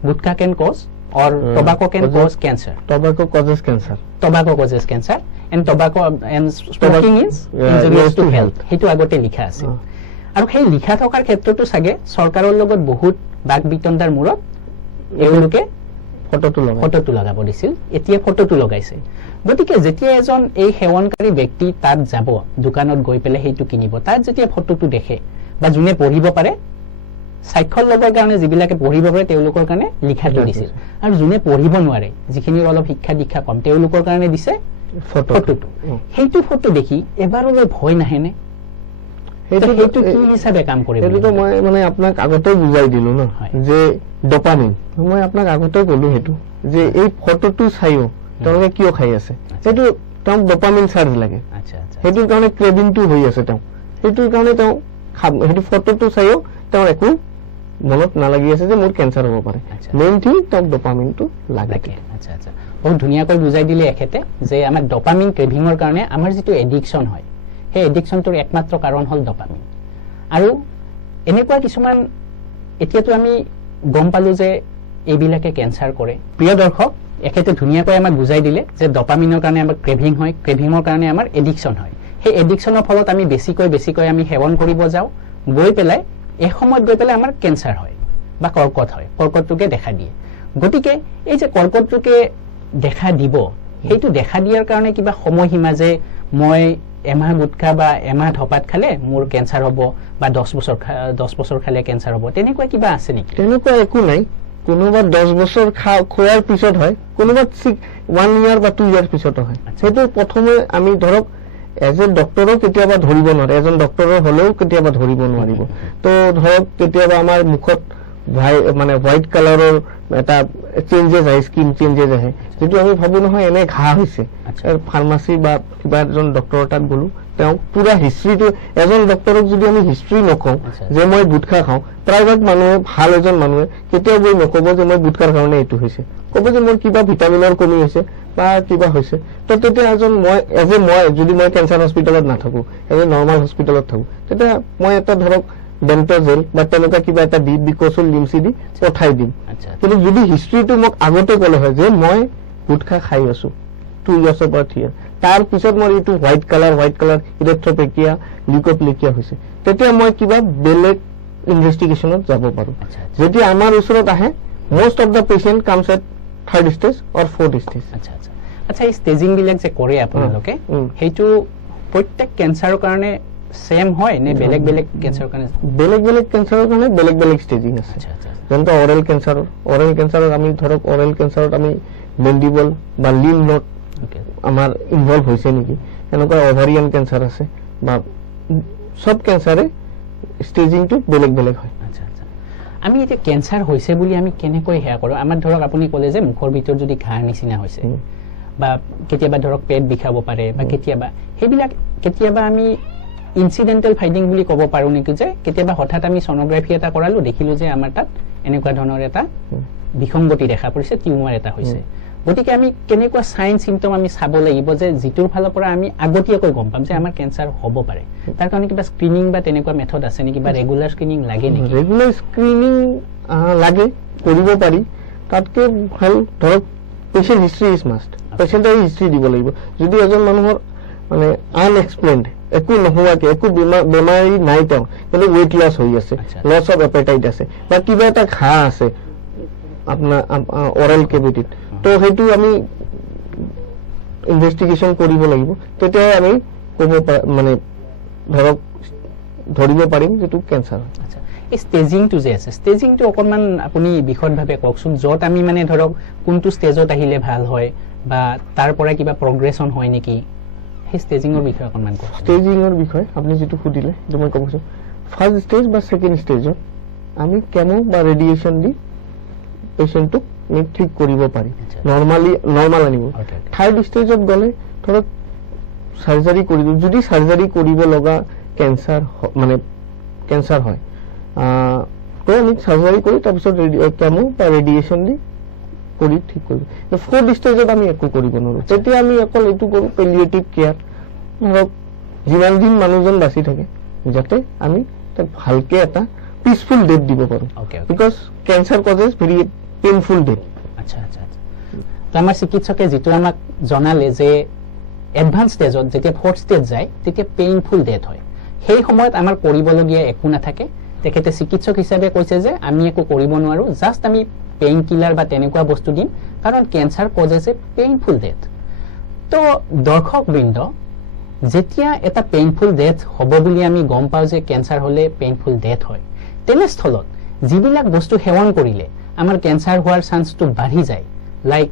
gutkha can cause or tobacco can cause cancer tobacco causes cancer and tobacco and smoking is injurious to health hetu agote likha ase aru hei likha thokar khetrotu sage sarkarar logot bahut bag bitondar murat euluke photo tu lagabo disil etia photo tu lagaise gotike jetia ejon ei hewonkari byakti tat jabo dukanot goi pele heitu kinibo tat jetia photo tu dekhe ba june poribo pare সাইকল লবৰ কাৰণে যিবিলাকে পঢ়িব পাৰে তেওঁলোকৰ কাৰণে লিখাটো দিছিল আৰু যোনে পঢ়িব নোৱাৰে যিখিনি অলপ শিক্ষা দীক্ষা কম তেওঁলোকৰ কাৰণে দিছে ফটোটো সেইটো ফটো দেখি এবাৰলৈ ভয় নাহেনে সেইটো কি হিচাপে কাম কৰিব সেইটো মই মানে আপোনাক আগতে বুজাই দিলো ন যে ডপামিন মই আপোনাক আগতে কলো হেতু যে এই ফটোটো চাইও তেওঁলোকে কিয় খাই আছে সেইটো তেওঁ ডপামিন চাৰ্জ লাগে আচ্ছা আচ্ছা সেইটো কাৰণে ক্ৰেভিংটো হৈ আছে তেওঁ সেইটো কাৰণে তেওঁ হেতু ফটোটো চাইও তেওঁ একো মনত নালাগি আছে যে মোৰ ক্যান্সাৰ হ'ব পাৰে মেইন থিং টক ডপামিনটো লাগে আচ্ছা আচ্ছা বহুত ধুনীয়াকৈ বুজাই দিলে এখেতে যে আমাৰ ডপামিন ক্ৰেভিংৰ কাৰণে আমাৰ যেটো এডিকশন হয় সেই এডিকশনটোৰ একমাত্ৰ কাৰণ হল ডপামিন আৰু এনেকুৱা কিছুমান এতিয়াতো আমি গম পালো যে এইবিলাকে কেঞ্চাৰ কৰে প্ৰিয় দৰ্শক এখেতে ধুনীয়াকৈ আমাক বুজাই দিলে যে ডপামিনৰ কাৰণে আমাৰ ক্ৰেভিং হয় ক্ৰেভিঙৰ কাৰণে আমাৰ এডিকশ্যন হয় সেই এডিকশ্যনৰ ফলত আমি বেছিকৈ আমি সেৱন কৰিব যাওঁ গৈ পেলাই এই সময়ত গৈ পেলাই আমাৰ কেঞ্চাৰ হয় বা কৰ্কট হয় কৰ্কটটোকে দেখা দিয়ে গতিকে এই যে কৰ্কটটোকে দেখা দিব সেইটো দেখা দিয়াৰ কাৰণে কিবা সময়সীমা যে মই এমাহ গুটখা বা এমাহ ধপাত খালে মোৰ কেঞ্চাৰ হ'ব বা 10 বছৰ খালে কেঞ্চাৰ হ'ব তেনেকুৱা কিবা আছে নেকি তেনেকুৱা একো নাই কোনোবা 10 বছৰ খোৱাৰ পিছত হয় কোনোবা 1 ইয়াৰ বা 2 ইয়াৰ পিছতো হয় সেইটো প্ৰথমে আমি ধৰক এজ এ ডক্টৰো কেতিয়াবা ধৰিব নোৱাৰে এজন ডক্টৰৰ হলেও কেতিয়াবা ধৰিব নোৱাৰিব তো ধৰক কেতিয়াবা আমাৰ মুখত মানে হোৱাইট কালাৰৰ এটা চেঞ্জেছ আহে স্কিন চেঞ্জেছ আহে যেটো আমি ভাবো নহয় এনে ঘাঁ হৈছে ফাৰ্মাসী বা কিবা এজন ডক্টৰৰ তাত গলো তেওঁ পুৰা হিষ্ট্ৰীটো এজন ডক্টৰক যদি আমি হিষ্ট্ৰী নকওঁ যে মই গুটখা খাওঁ প্ৰায়ভাগ মানুহে ভাল এজন মানুহে কেতিয়াও গৈ নক'ব যে মই গুটখাৰ কাৰণে এইটো হৈছে ক'ব যে মোৰ কিবা ভিটামিনৰ কমি হৈছে বা কিবা হৈছে তো তেতিয়া এজন মই যদি মই কেঞ্চাৰ হস্পিটেলত নাথাকো এজ এ নৰ্মেল হস্পিটেলত থাকো তেতিয়া মই এটা ধৰক বেন্টজেল বা তেনেকুৱা কিবা এটা দি বিকচল লিমচি দি পঠাই দিম কিন্তু যদি হিষ্ট্ৰীটো মোক আগতে ক'লে হয় যে মই গুটখা খাই আছো 2 ইয়াৰ্ছৰ পৰা 3 ইয়াৰ তাৰ পিছত মোৰ এইটো হোৱাইট কালাৰ ইৰেথ্ৰোপেকিয়া লিউকোপ্লেকিয়া হৈছে তেতিয়া মই কিবা বেলেগ ইনভেষ্টিগেশ্যনত যাব পাৰো যেতিয়া আমাৰ ওচৰত আহে most of the patient comes at 3rd stage or 4th stage আচ্ছা এই ষ্টেজিং বিলাক যে কৰে আপোনালোকে হেইটো প্ৰত্যেক কেঞ্চাৰৰ কাৰণে সেম হয় নে বেলেগ কেঞ্চাৰৰ কাৰণে বেলেগ কেঞ্চাৰৰ কাৰণে বেলেগ ষ্টেজিং আছে যেনে অৰেল কেঞ্চাৰৰ আমি ধৰক অৰেল কেঞ্চাৰত আমি মেন্ডিবল বা লিম নোট আমাৰ ইনভলভ হৈছে নেকি এনেকুৱা ওভাৰিয়ান কেঞ্চাৰ আছে বা সব কেঞ্চাৰে ষ্টেজিংটো বেলেগ হয় আমি এতিয়া কেঞ্চাৰ হৈছে বুলি আমি কেনেকৈ হেয়া কৰোঁ আমাৰ ধৰক আপুনি ক'লে যে মুখৰ ভিতৰত যদি ঘাঁৰ নিচিনা হৈছে বা কেতিয়াবা ধৰক পেট বিষাব পাৰে বা কেতিয়াবা আমি ইনসিডেন্টাল ফাইন্ডিং বুলি ক'ব পাৰো নেকি যে কেতিয়াবা হঠাৎ আমি সোনোগ্ৰাফি এটা কৰালো দেখিলো যে আমাৰ তাত এনেকুৱা ধৰণৰ এটা বিসংগতি দেখা পৰিছে টিউমাৰ এটা হৈছে গতিকে আমি কেনেকুৱা সাইন সিম্পটম আমি চাব লাগিব যে জিটোৰ ফালৰ পৰা আমি আগতীয়াকৈ গম পাম যে আমাৰ কেঞ্চাৰ হ'ব পাৰে তাৰ কাৰণে কিবা স্ক্ৰিনিং বা তেনেকুৱা মেথড আছে নেকি বা ৰেগুলাৰ স্ক্ৰিনিং লাগে নেকি ৰেগুলাৰ স্ক্ৰিনিং লাগে কৰিব পাৰি তাতকে ভাল ধৰক পেশেন্ট হিষ্ট্ৰী ইজ মাষ্ট পেশেন্টৰ হিষ্ট্ৰী দিব লাগিব যদি এজন মানুহৰ মানে আনএক্সপ্লেইনড একো নোহোৱাকে একো বেমাৰী নাই তেওঁ কিন্তু ওয়েট লছ হৈ আছে লছ অফ এপেটাইট আছে বা কিবা এটা ঘাঁ আছে আপোনাৰ অৰেল কেভিটিত তো হেতু আমি ইনভেষ্টিগেশ্যন কৰিব লাগিব তেতিয়া আমি ক'ব মানে ধৰক ধৰিব পাৰিম যেটো কেঞ্চাৰ আচ্ছা এই ষ্টেজিংটো যে আছে ষ্টেজিংটো অকনমান আপুনি বিশদভাৱে কওকচোন যত আমি মানে ধৰক কোনটো ষ্টেজত আহিলে ভাল হয় বা তাৰ পৰা কিবা প্ৰগ্ৰেছন হয় নেকি সেই ষ্টেজিংৰ বিষয়ে অকনমান কওক ষ্টেজিংৰ বিষয়ে আপুনি যেটো সুধিলে যে মই ক'বছো ফাৰ্স্ট ষ্টেজ বা সেকেন্ড ষ্টেজত আমি কেমো বা ৰেডিয়েশন দি পেশেন্টক ঠিক কৰিব পাৰি নৰ্মাল আনিব থাৰ্ড ষ্টেজত গলে ধৰক সাৰ্জাৰী কৰিব যদি সাৰ্জাৰী কৰিব লগা কেঞ্চাৰ মানে কেঞ্চাৰ হয় তো আমি সাৰ্জাৰী কৰি তাৰ পিছত কেমো বা ৰেডিয়েশন দি কৰি ঠিক কৰিব ফোৰ্থ ষ্টেজত আমি একো কৰিব নোৱাৰো তেতিয়া আমি অকল এইটো কৰো পেলিয়েটিভ কেয়াৰ ধৰক যিমান দিন মানুহজন বাচি থাকে যাতে আমি তাক ভালকে এটা পিসফুল ডেথ দিব পাৰো because cancer causes very painful death আচ্ছা তো আমাৰ চিকিৎসকে যেটো আমাক জনালে যে এডভান্স ষ্টেজত যেতিয়া ফোৰ্থ ষ্টেজ যায় তেতিয়া পেইনফুল ডেথ হয় সেই সময়ত আমাৰ কৰিবলগীয়া একো নাথাকে তেখেতে চিকিৎসক হিচাপে কৈছে যে আমি একো কৰিব নোৱাৰো জাস্ট আমি পেইন কিলাৰ বা তেনেকুৱা বস্তু দিম কাৰণ কেঞ্চাৰ কজেছ এ পেইনফুল ডেথ তো দৰ্শক বৃন্দ যেতিয়া এটা পেইনফুল ডেথ হ'ব বুলি আমি গম পাওঁ যে কেঞ্চাৰ হলে পেইনফুল ডেথ হয় তেনেস্থলত যিবিলাক বস্তু সেৱন কৰিলে আমাৰ কেঞ্চাৰ হোৱাৰ চান্সটো বাঢ়ি যায় লাইক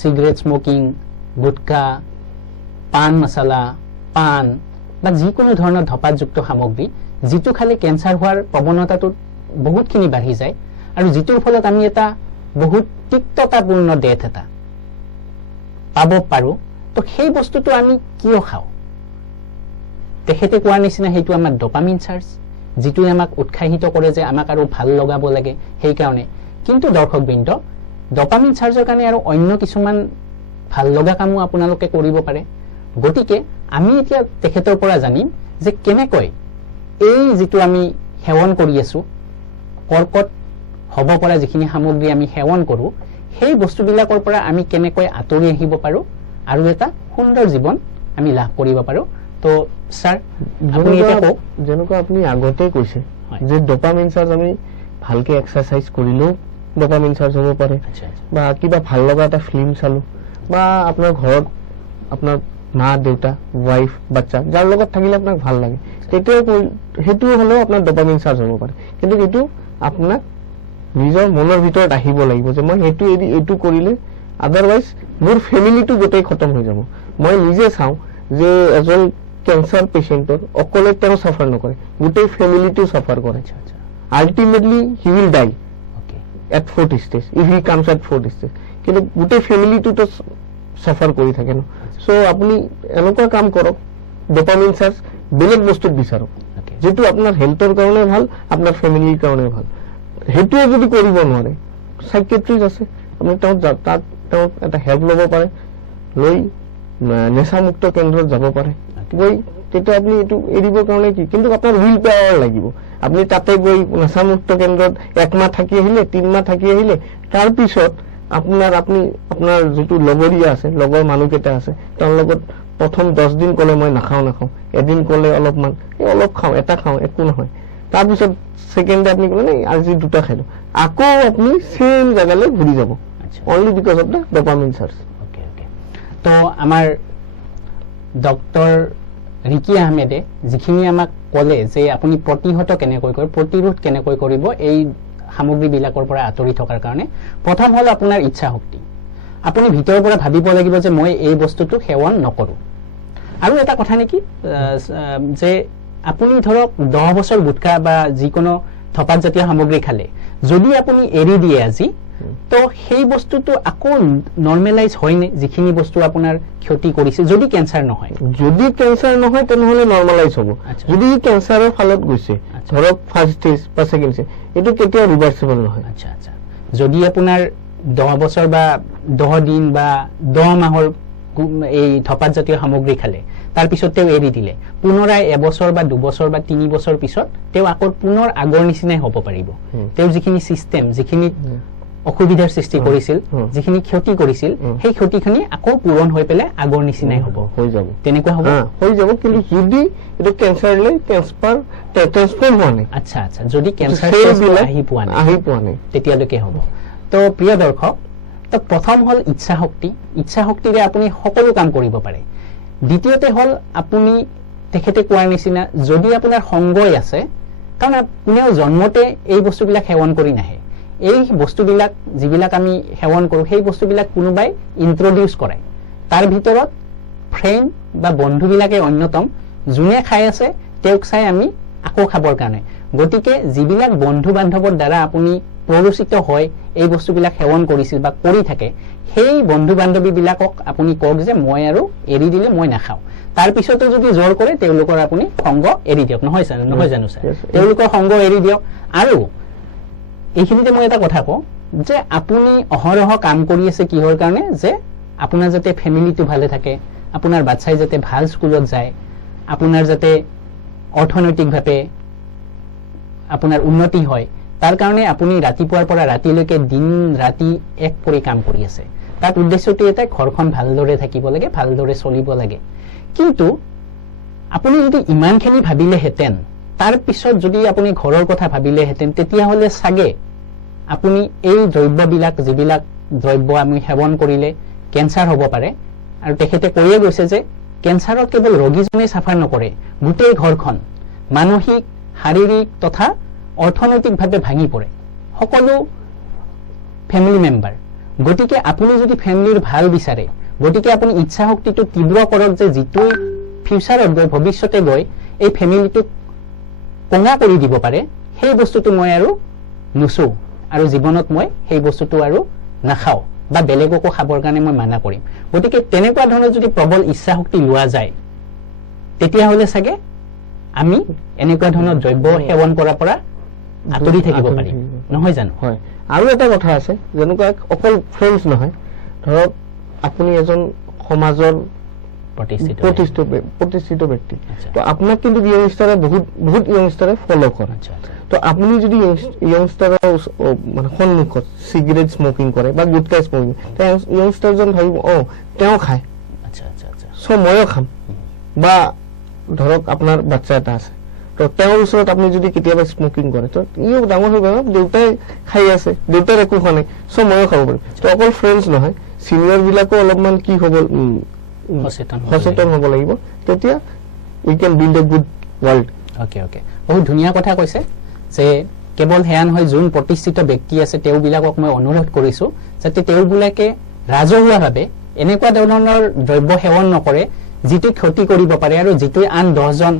সিগাৰেট স্মোকিং গুটকা পান মছলা পান বা যিকোনো ধৰণৰ ধপাতযুক্ত সামগ্ৰী যিটো খালে কেঞ্চাৰ হোৱাৰ প্ৰৱণতাটো বহুতখিনি বাঢ়ি যায় আৰু যিটোৰ ফলত আমি এটা বহুত তিক্ততাপূৰ্ণ ডেথ এটা পাব পাৰো তো সেই বস্তুটো আমি কিয় খাওঁ তেখেতে কোৱাৰ নিচিনা সেইটো আমাৰ ডপামিন চাৰ্জ যিটো আমাক উৎসাহিত কৰে যে আমাক আৰু ভাল লগাব লাগে সেই কাৰণে কিন্তু দৰ্শকবৃন্দ ডপামিন চাৰ্জৰ কাৰণে আৰু অন্য কিছুমান ভাল লগা কামো আপোনালোকে কৰিব পাৰে গতিকে আমি এতিয়া তেখেতৰ পৰা জানিম যে কেনেকৈ এই যিটো আমি সেৱন কৰি আছো কৰ্কট হ'ব পৰা যিখিনি সামগ্ৰী আমি সেৱন কৰোঁ সেই বস্তুবিলাকৰ পৰা আমি কেনেকৈ আঁতৰি আহিব পাৰোঁ আৰু এটা সুন্দৰ জীৱন আমি লাভ কৰিব পাৰোঁ তো স্যাৰ আপুনি এটা কওক যেনেকৈ আপুনি আগতে কৈছে হয়। যে ডপামিন চাৰ্জ আমি ভালকে এক্সাৰসাইজ কৰিলেও ডপামিন চাৰ্জ হ'ব পাৰে আচ্ছা আচ্ছা বা কিবা ভাল লগা এটা ফিল্ম চালো বা আপোনাৰ ঘৰত আপোনাৰ মা দেউতা ওয়াইফ বাচ্চা যাৰ লগত থাকিলে আপোনাক ভাল লাগে তেতিয়া সেইটো হ'লেও আপোনাৰ ডপামিন চাৰ্জ হ'ব পাৰে কিন্তু এইটো আপোনাক নিজৰ মনৰ ভিতৰত আহিব লাগিব যে মই এইটো এৰি এইটো কৰিলে আদাৰৱাইজ মোৰ ফেমিলিটো গোটেই খতম হৈ যাব মই নিজে চাওঁ যে এজন কেঞ্চাৰ পেচেণ্টৰ অকলে তেওঁ চাফাৰ নকৰে গোটেই ফেমিলিটো চাফাৰ কৰে আচ্ছা আচ্ছা ultimately he will dye okay at fourth stage if he comes at fourth stage কিন্তু গোটেই ফেমিলিটো সাফার কৰি থাকে ন সো আপুনি এনেকুৱা কাম কৰক ডপামিন চাৰ্জ বেলেগ বস্তুত বিচাৰক ওকে যেটো আপোনাৰ হেলথৰ কাৰণে ভাল আপোনাৰ ফেমিলিৰ কাৰণে ভাল হেতুৱে যদি কৰিব নোৱাৰে সাইকিয়াট্ৰিষ্ট আছে আপুনি তাত এটা হেল্প ল'ব পাৰে লৈ নেশামুক্ত কেন্দ্ৰত যাব পাৰে গৈ তেতিয়া আপুনি এইটো এৰিবৰ কাৰণে কি কিন্তু আপোনাৰ উইল পাৱাৰ লাগিব আপনি তাতে গৈ নেশামুক্ত কেন্দ্ৰত 1 মাহ থাকি আহিলে 3 মাহ থাকি আহিলে তাৰ পিছত আপোনাৰ যেটো লগৰীয়া আছে লগৰ মানুহকেইটা আছে তাৰ লগত প্ৰথম 10 দিন কলে মই নাখাও এদিন কলে অলপ খাও এটা খাও একো নহয় তাৰ পিছত সেকেন্ড আপনি কলে নাই আজি দুটা খাইলো আকৌ আপনি সেম জায়গালৈ ঘুৰি যাব only because of the dopamine surge okay okay তো আমাৰ ডক্টৰ ৰিকি আহমেদে যিখিনি আমাক ক'লে যে আপুনি প্ৰতিহত কেনেকৈ কৰিব প্ৰতিৰোধ কেনেকৈ কৰিব এই সামগ্ৰীবিলাকৰ পৰা আঁতৰি থকাৰ কাৰণে প্ৰথম হ'ল আপোনাৰ ইচ্ছা শক্তি আপুনি ভিতৰৰ পৰা ভাবিব লাগিব যে মই এই বস্তুটো সেৱন নকৰো আৰু এটা কথা নেকি যে আপুনি ধৰক 10 বছৰ গুটকা বা যিকোনো থপাত জাতীয় সামগ্ৰী খালে যদি আপুনি এৰি দিয়ে আজি তো সেই বস্তুটো আকৌ নৰমালাইজ হয় নে যিখিনি বস্তু আপোনাৰ ক্ষতি কৰিছে যদি ক্যান্সাৰ নহয় তেনেহলে নৰমালাইজ হ'ব যদি ক্যান্সাৰৰ ফালত গৈছে ধৰক ফাৰ্স্ট স্টেজ বা সেকেন্ড স্টেজ এটো কেতিয়া ৰিভাৰ্সিবল নহয় আচ্ছা আচ্ছা যদি আপোনাৰ 10 বছৰ বা 10 দিন বা 10 মাহৰ এই থপাত জাতীয় সামগ্ৰী খালে তাৰ পিছত তেও এৰি দিলে পুনৰাই এবছৰ বা 2 বছৰ বা 3 বছৰ পিছত তেও আকৌ পুনৰ আগৰ নিচিনাই হ'ব পাৰিব তেও যিখিনি সিস্টেম যিখিনি অসুবিধাৰ সৃষ্টি কৰিছিল যিখিনি ক্ষতি কৰিছিল সেই ক্ষতিখিনি আকৌ পূৰণ হৈ পেলে আগৰ নিচিনাই হ'ব হৈ যাব তেনেকুৱা হ'ব হৈ যাব কিন্তু যদি এটো ক্যান্সাৰলৈ ট্ৰান্সফৰ্ম হোৱা নাই আচ্ছা আচ্ছা যদি ক্যান্সাৰ আহি পোৱা নাই তেতিয়ালৈকে হ'ব তো প্ৰিয় দৰ্শক তো প্ৰথম হ'ল ইচ্ছা শক্তিৰে আপুনি সকলো কাম কৰিব পাৰে দ্বিতীয়তে হ'ল আপুনি তেখেতে কোৱাৰ নিচিনা যদি আপোনাৰ সংগই আছে কাৰণ কোনেও জন্মতে এই বস্তুবিলাক সেৱন কৰি নাহে এই বস্তুবিলাক যিবিলাক আমি সেৱন কৰো সেই বস্তুবিলাক কোনোবাই ইন্ট্ৰোডিউস কৰায় তাৰ ভিতৰত ফ্ৰেন্ড বা বন্ধুবিলাকে অন্যতম যোনে খাই আছে তেওঁক চাই আমি আকৌ খাবৰ কাৰণে গতিকে যিবিলাক বন্ধু বান্ধৱৰ দ্বাৰা আপুনি প্ৰৰোচিত হয় এই বস্তুবিলাক সেৱন কৰিছিল বা কৰি থাকে সেই বন্ধু বান্ধৱীবিলাকক আপুনি কওক যে মই আৰু এৰি দিলে মই নাখাওঁ তাৰ পিছতো যদি জোৰ কৰে তেওঁলোকৰ আপুনি সংগ এৰি দিয়ক নহয় জানো স্যাৰ তেওঁলোকৰ সংগ এৰি দিয়ক আৰু এইখিনিতে মই এটা কথা কওঁ যে আপুনি অহৰহ কাম কৰি আছে কিহৰ কাৰণে যে আপোনাৰ যাতে ফ্যামিলিটো ভালে থাকে আপোনাৰ বাচ্চাই যাতে ভাল স্কুলত যায় আপোনাৰ যাতে অৰ্থনৈতিকভাৱে আপোনাৰ উন্নতি হয় তাৰ কাৰণে আপুনি ৰাতিপুৱাৰ পৰা ৰাতিলৈকে দিন ৰাতি এক কৰি কাম কৰি আছে তাত উদ্দেশ্যটো এটা ঘৰখন ভালদৰে থাকিব লাগে ভালদৰে চলিব লাগে কিন্তু আপুনি যদি ইমানখিনি ভাবিলেহেঁতেন তাৰ পিছত যদি আপুনি ঘৰৰ কথা ভাবিলেহেঁতেন তেতিয়া হলে সাগে আপুনি এই দ্ৰব্যবিলাক যিবিলাক দ্ৰব্য আমি সেৱন কৰিলে ক্যান্সাৰ হ'ব পাৰে আৰু তেখেতে কৈয়ে গৈছে যে ক্যান্সাৰত কেৱল ৰোগীজনে সাফাৰ নকৰে গোটেই ঘৰখন মানসিক শাৰীৰিক তথা অৰ্থনৈতিকভাৱে ভাঙি পৰে সকলো ফ্যামিলি মেম্বাৰ গতিকে আপুনি যদি ফ্যামিলিৰ ভাল বিচাৰে গতিকে আপুনি ইচ্ছা শক্তিটো তীব্ৰ কৰক যে যিটো ফিউচাৰত গৈ ভৱিষ্যতে গৈ এই ফ্যামিলিটো কঙা কৰি দিব পাৰে সেই বস্তুটো মই আৰু নুচো আৰু জীৱনত মই সেই বস্তুটো আৰু নাখাও বা বেলেগকো খাবৰ কাৰণে মই মানা কৰিম গতিকে তেনেকুৱা ধৰণৰ যদি প্ৰবল ইচ্ছা শক্তি লোৱা যায় তেতিয়া হলে সাগে আমি এনেকুৱা ধৰণৰ দ্ৰব্য সেৱন কৰাৰ পৰা আঁতৰি থাকিব পাৰিম নহয় জানো হয় আৰু এটা কথা আছে যেনেকুৱা অকল ফ্ৰেন্ডছ নহয় ধৰক আপুনি এজন সমাজৰ প্ৰতিষ্ঠিত ব্যক্তি আচ্ছা। তো আপোনাক কিন্তু ইয়ংষ্টাৰে বহুত ইয়ংষ্টাৰে ফলো কৰে আচ্ছা আচ্ছা তো আপুনি যদি ইয়ংষ্টাৰৰ মানে সন্মুখত চিগাৰেট স্মকিং কৰে বা গুটকা স্মকিং ইয়ংষ্টাৰজন ভাবিব তেওঁ খায় আচ্ছা আচ্ছা আচ্ছা চ' ময়ো খাম বা ধৰক আপোনাৰ বাচ্চা এটা আছে তো তেওঁৰ ওচৰত আপুনি যদি কেতিয়াবা স্মকিং কৰে তো ইও ডাঙৰ হৈ গ'ল দেউতাই খাই আছে দেউতাৰ একো খোৱা নাই চ' ময়ো খাব পাৰিম তো অকল ফ্ৰেণ্ডছ নহয় চিনিয়ৰ বিলাকো অলপমান কি হ'ব সচেতন হ'ব লাগিব তেতিয়া we can build a good world okay okay বহুত ধুনীয়া কথা কৈছে যে কেৱল সেয়া নহয় যোন প্ৰতিষ্ঠিত ব্যক্তি আছে তেওঁবিলাকক মই অনুৰোধ কৰিছোঁ যাতে তেওঁবিলাকে ৰাজহুৱাভাৱে এনেকুৱা ধৰণৰ দ্ৰব্য সেৱন নকৰে যিটো ক্ষতি কৰিব পাৰে আৰু যিটোৱে আন 10জন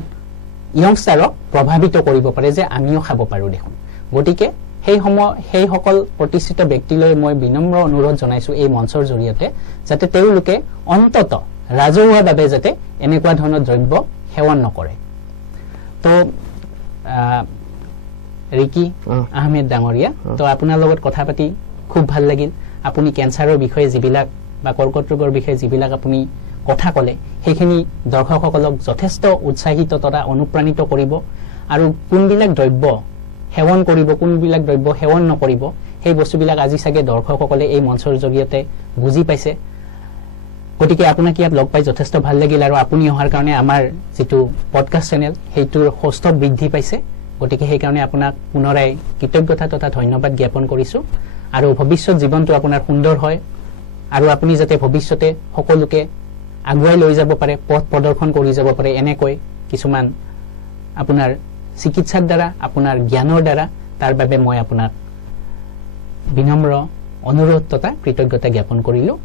ইয়ংষ্টাৰক প্ৰভাৱিত কৰিব পাৰে যে আমিও খাব পাৰোঁ দেখোন গতিকে সেইসকল প্ৰতিষ্ঠিত ব্যক্তিলৈ মই বিনম্ৰ অনুৰোধ জনাইছোঁ এই মঞ্চৰ জৰিয়তে যাতে তেওঁলোকে অন্তত ৰাজহুৱাভাৱে যাতে এনেকুৱা ধৰণৰ দ্ৰব্য সেৱন নকৰে তো ৰিকি আহমেদ ডাঙৰীয়া তো আপোনাৰ লগত কথা পাতি খুব ভাল লাগিল আপুনি কেঞ্চাৰৰ বিষয়ে যিবিলাক বা কৰ্কট ৰোগৰ বিষয়ে যিবিলাক আপুনি কথা ক'লে সেইখিনি দৰ্শকসকলক যথেষ্ট উৎসাহিত তথা অনুপ্ৰাণিত কৰিব আৰু কোনবিলাক দ্ৰব্য সেৱন কৰিব কোনবিলাক দ্ৰব্য সেৱন নকৰিব সেই বস্তুবিলাক আজি চাগে দৰ্শকসকলে এই মঞ্চৰ জৰিয়তে বুজি পাইছে গতিকে আপোনাক ইয়াত লগ পাই যথেষ্ট ভাল লাগিল আৰু আপুনি অহাৰ কাৰণে আমাৰ যিটো পডকাষ্ট চেনেল সেইটোৰ হোষ্ট বৃদ্ধি পাইছে গতিকে সেইকাৰণে আপোনাক পুনৰাই কৃতজ্ঞতা তথা ধন্যবাদ জ্ঞাপন কৰিছোঁ আৰু ভৱিষ্যত জীৱনটো আপোনাৰ সুন্দৰ হয় আৰু আপুনি যাতে ভৱিষ্যতে সকলোকে আগুৱাই লৈ যাব পাৰে পথ প্ৰদৰ্শন কৰি যাব পাৰে এনেকৈ কিছুমান আপোনাৰ চিকিৎসাৰ দ্বাৰা আপোনাৰ জ্ঞানৰ দ্বাৰা তাৰ বাবে মই আপোনাক বিনম্ৰ অনুৰোধ তথা কৃতজ্ঞতা জ্ঞাপন কৰিলোঁ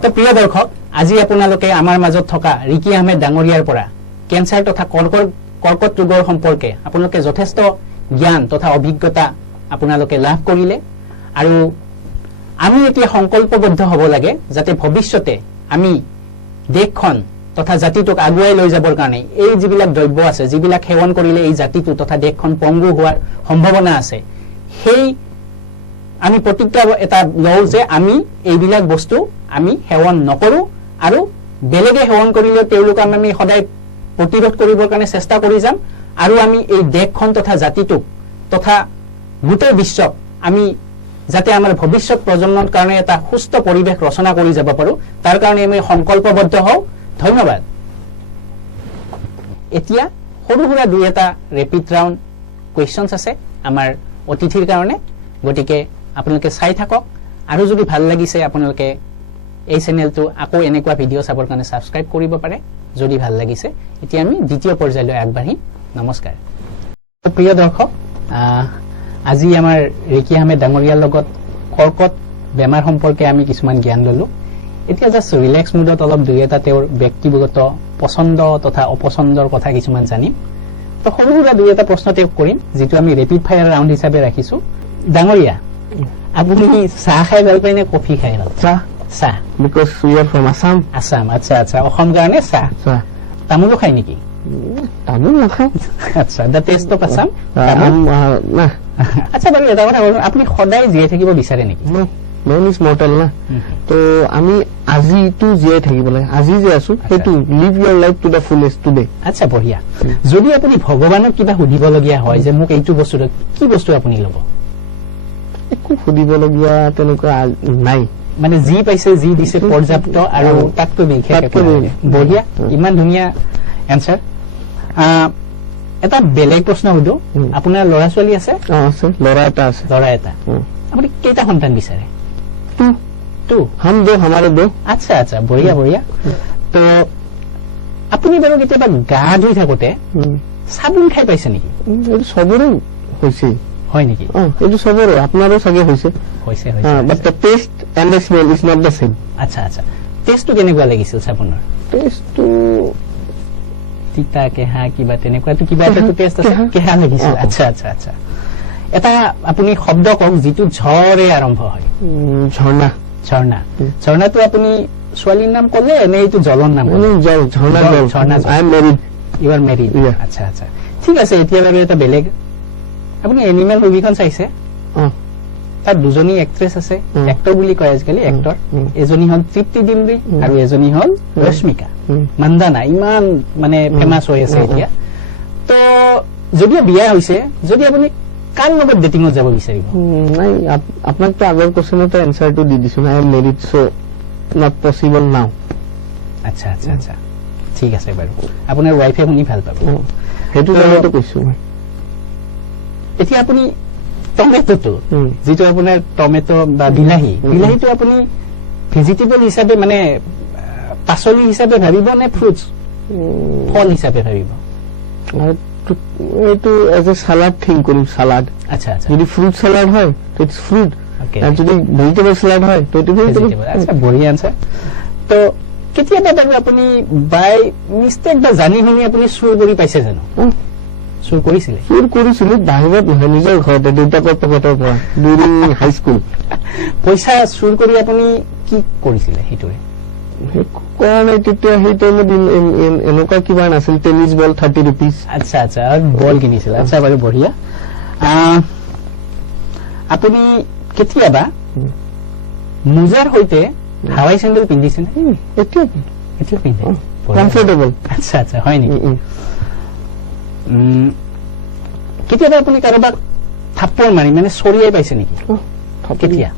তো প্ৰিয় দৰ্শক আজি আপোনালোকে আমাৰ মাজত থকা ৰিকি আহমেদ ডাঙৰীয়াৰ পৰা কেঞ্চাৰ তথা কৰ্কট ৰোগৰ সম্পৰ্কে আপোনালোকে যথেষ্ট জ্ঞান তথা অভিজ্ঞতা আপোনালোকে লাভ কৰিলে আৰু আমি এতিয়া সংকল্পবদ্ধ হ'ব লাগে যাতে ভৱিষ্যতে আমি দেশখন তথা জাতিটোক আগুৱাই লৈ যাবৰ কাৰণে এই যিবিলাক দ্ৰব্য আছে যিবিলাক সেৱন কৰিলে এই জাতিটো তথা দেশখন পংগু হোৱাৰ সম্ভাৱনা আছে সেই আমি প্ৰতিজ্ঞা এটা লওঁ যে আমি এইবিলাক বস্তু আমি সেৱন নকৰোঁ আৰু বেলেগে সেৱন কৰিলেও তেওঁলোকক আমি সদায় প্ৰতিৰোধ কৰিবৰ কাৰণে চেষ্টা কৰি যাম আৰু আমি এই দেশখন তথা জাতিটোক তথা গোটেই বিশ্বক আমি যাতে আমাৰ ভৱিষ্যত প্ৰজন্মৰ কাৰণে এটা সুস্থ পৰিৱেশ ৰচনা কৰি যাব পাৰোঁ তাৰ কাৰণে আমি সংকল্পবদ্ধ হওঁ ধন্যবাদ এতিয়া সৰু সুৰা দুই এটা ৰেপিড ৰাউণ্ড কুৱেশ্যনছ আছে আমাৰ অতিথিৰ কাৰণে গতিকে আপোনালোকে চাই থাকক আৰু যদি ভাল লাগিছে আপোনালোকে এই চেনেলটো আকৌ এনেকুৱা ভিডিঅ' চাবৰ কাৰণে ছাবস্ক্ৰাইব কৰিব পাৰে যদি ভাল লাগিছে এতিয়া আমি দ্বিতীয় পৰ্যায়লৈ আগবাঢ়িম নমস্কাৰ প্ৰিয় দৰ্শক আজি আমাৰ ৰিকি আহমেদ ডাঙৰীয়াৰ লগত কৰ্কট বেমাৰ সম্পৰ্কে আমি কিছুমান জ্ঞান ল'লোঁ এতিয়া জাষ্ট ৰিলেক্স মুডত অলপ দুই এটা তেওঁৰ ব্যক্তিগত পচন্দ তথা অপচন্দৰ কথা কিছুমান জানিম তো সৰু সুৰা দুই এটা প্ৰশ্ন তেওঁক কৰিম যিটো আমি ৰেপিড ফায়াৰ ৰাউণ্ড হিচাপে ৰাখিছোঁ ডাঙৰীয়া আপুনি চাহ খাই ভাল পায় নে কফি খাই ভাল চাহ because we are from Assam Assam আচ্ছা আচ্ছা অসম কাৰণে চাহ তামোলো খায় নেকি তামোল নাখাওঁ আচ্ছা দ্য টেষ্ট অফ আছাম না আচ্ছা বাৰু এটা কথা আপুনি সদায় জীয়াই থাকিব বিচাৰে নেকি মেন ইজ মৰ্টেল না তো আমি আজিটো জীয়াই থাকিব লাগে আজি যে আছো সেইটো live your life to the fullest today আচ্ছা বঢ়িয়া যদি আপুনি ভগৱানক কিবা সুধিবলগীয়া হয় যে মোক এইটো বস্তু কি বস্তু আপুনি ল'ব একো সুধিবলগীয়া তেনেকুৱা নাই মানে যি পাইছে যি দিছে পৰ্যাপ্ত আৰু তাতকৈ বিশেষ বঢ়িয়া ইমান ধুনীয়া এনচাৰ এটা বেলেগ প্ৰশ্ন সুধো আপোনাৰ ল'ৰা ছোৱালী আছে আছে ল'ৰা এটা আছে ল'ৰা এটা আপুনি কেইটা সন্তান বিচাৰে টু হাম দো হামাৰে দো আচ্ছা আচ্ছা বঢ়িয়া বঢ়িয়া তো আপুনি বাৰু কেতিয়াবা গা ধুই থাকোতে চাবোন খাই পাইছে নেকি এইটো চবৰে হৈছে হয় নেকি এইটো চবৰে আপোনাৰো চাগে হৈছে but the taste and the smell is not the same আচ্ছা আচ্ছা টেষ্টটো কেনেকুৱা লাগিছিল চাবোনৰ টেষ্টটো তিতা কেহা কিবা তেনেকুৱাটো কিবা এটা টেষ্ট আছে কেহা লাগিছিল আচ্ছা আচ্ছা আচ্ছা এটা আপুনি শব্দ কওক যিটো ঝৰে আৰম্ভ হয় ঝৰ্ণা ঝৰ্ণা ঝৰ্ণাটো আপুনি ছোৱালীৰ নাম ক'লে নে এইটো জলৰ নাম ঝৰ্ণা I am married you are married আচ্ছা আচ্ছা ঠিক আছে এতিয়া বাৰু এটা বেলেগ আপুনি এনিমেল মুভিখন চাইছে তাত দুজনী এক্ট্ৰেছ আছে, এক্টৰ বুলি কয় আজিকালি, এক্টৰ। এজনী হ'ল তৃপ্তি ডিমৰি আৰু এজনী হ'ল ৰশ্মিকা মান্দানা, ইমান মানে ফেমাছ হৈ আছে এতিয়া। তো যদিও বিয়া হৈছে, যদি আপুনি কাৰ লগত ডেটিঙত যাব বিচাৰিব? নাই, আপোনাকতো আগৰ কোৱেশ্যনতে এনচাৰটো দি দিছো, আই am married so' not possible নাও। আচ্ছা আচ্ছা আচ্ছা, ঠিক আছে বাৰু, আপোনাৰ ৱাইফে শুনি ভাল পাব। সেইটো কাৰণেতো কৈছো মই। এতিয়া আপুনি টমেটোটো, যিটো আপোনাৰ টমেটো বা বিলাহী, বিলাহীটো আপুনি ভেজিটেবল হিচাপে মানে পাচলি হিচাপে ভাবিব নে ফ্ৰুটছ, ফল হিচাপে ভাবিব? এইটো এজ এ চালাড থিংক কৰিম, চালাড। আচ্ছা আচ্ছা, যদি ফ্ৰুট চালাড হয় তো ইটস ফ্ৰুট, আৰু যদি ভেজিটেবল চালাড হয় তো ইট ভেজিটেবল। আচ্ছা, বঢ়িয়া আনসাৰ। তো কেতিয়াবা বাৰু আপুনি বাই মিষ্টেক বা জানি শুনি আপুনি চুৰ কৰি পাইছে জানো? চুৰ কৰিছিলে? চুৰ কৰিছিলো, বাহিৰত নহয়, নিজৰ ঘৰতে, দেউতাকৰ পকেটৰ পৰা, ডিউৰিং হাইস্কুল। পইচা চুৰ কৰি আপুনি কি কৰিছিলে সেইটোৰে? কৰা নাই তেতিয়া, সেই টাইমত এনেকুৱা কিবা নাছিল, টেনিছ বল 30 rupees। আচ্ছা আচ্ছা, বল কিনিছিল। আচ্ছা বাৰু, বঢ়িয়া। আপুনি কেতিয়াবা মোজাৰ সৈতে হাৱাই চেণ্ডেল পিন্ধিছে নে? এতিয়া এতিয়া পিন্ধে, কমফৰ্টেবল। আচ্ছা আচ্ছা, হয় নেকি? কেতিয়াবা আপুনি কাৰোবাক থাপ্পৰ মাৰি মানে চৰিয়াই পাইছে নেকি? কেতিয়া?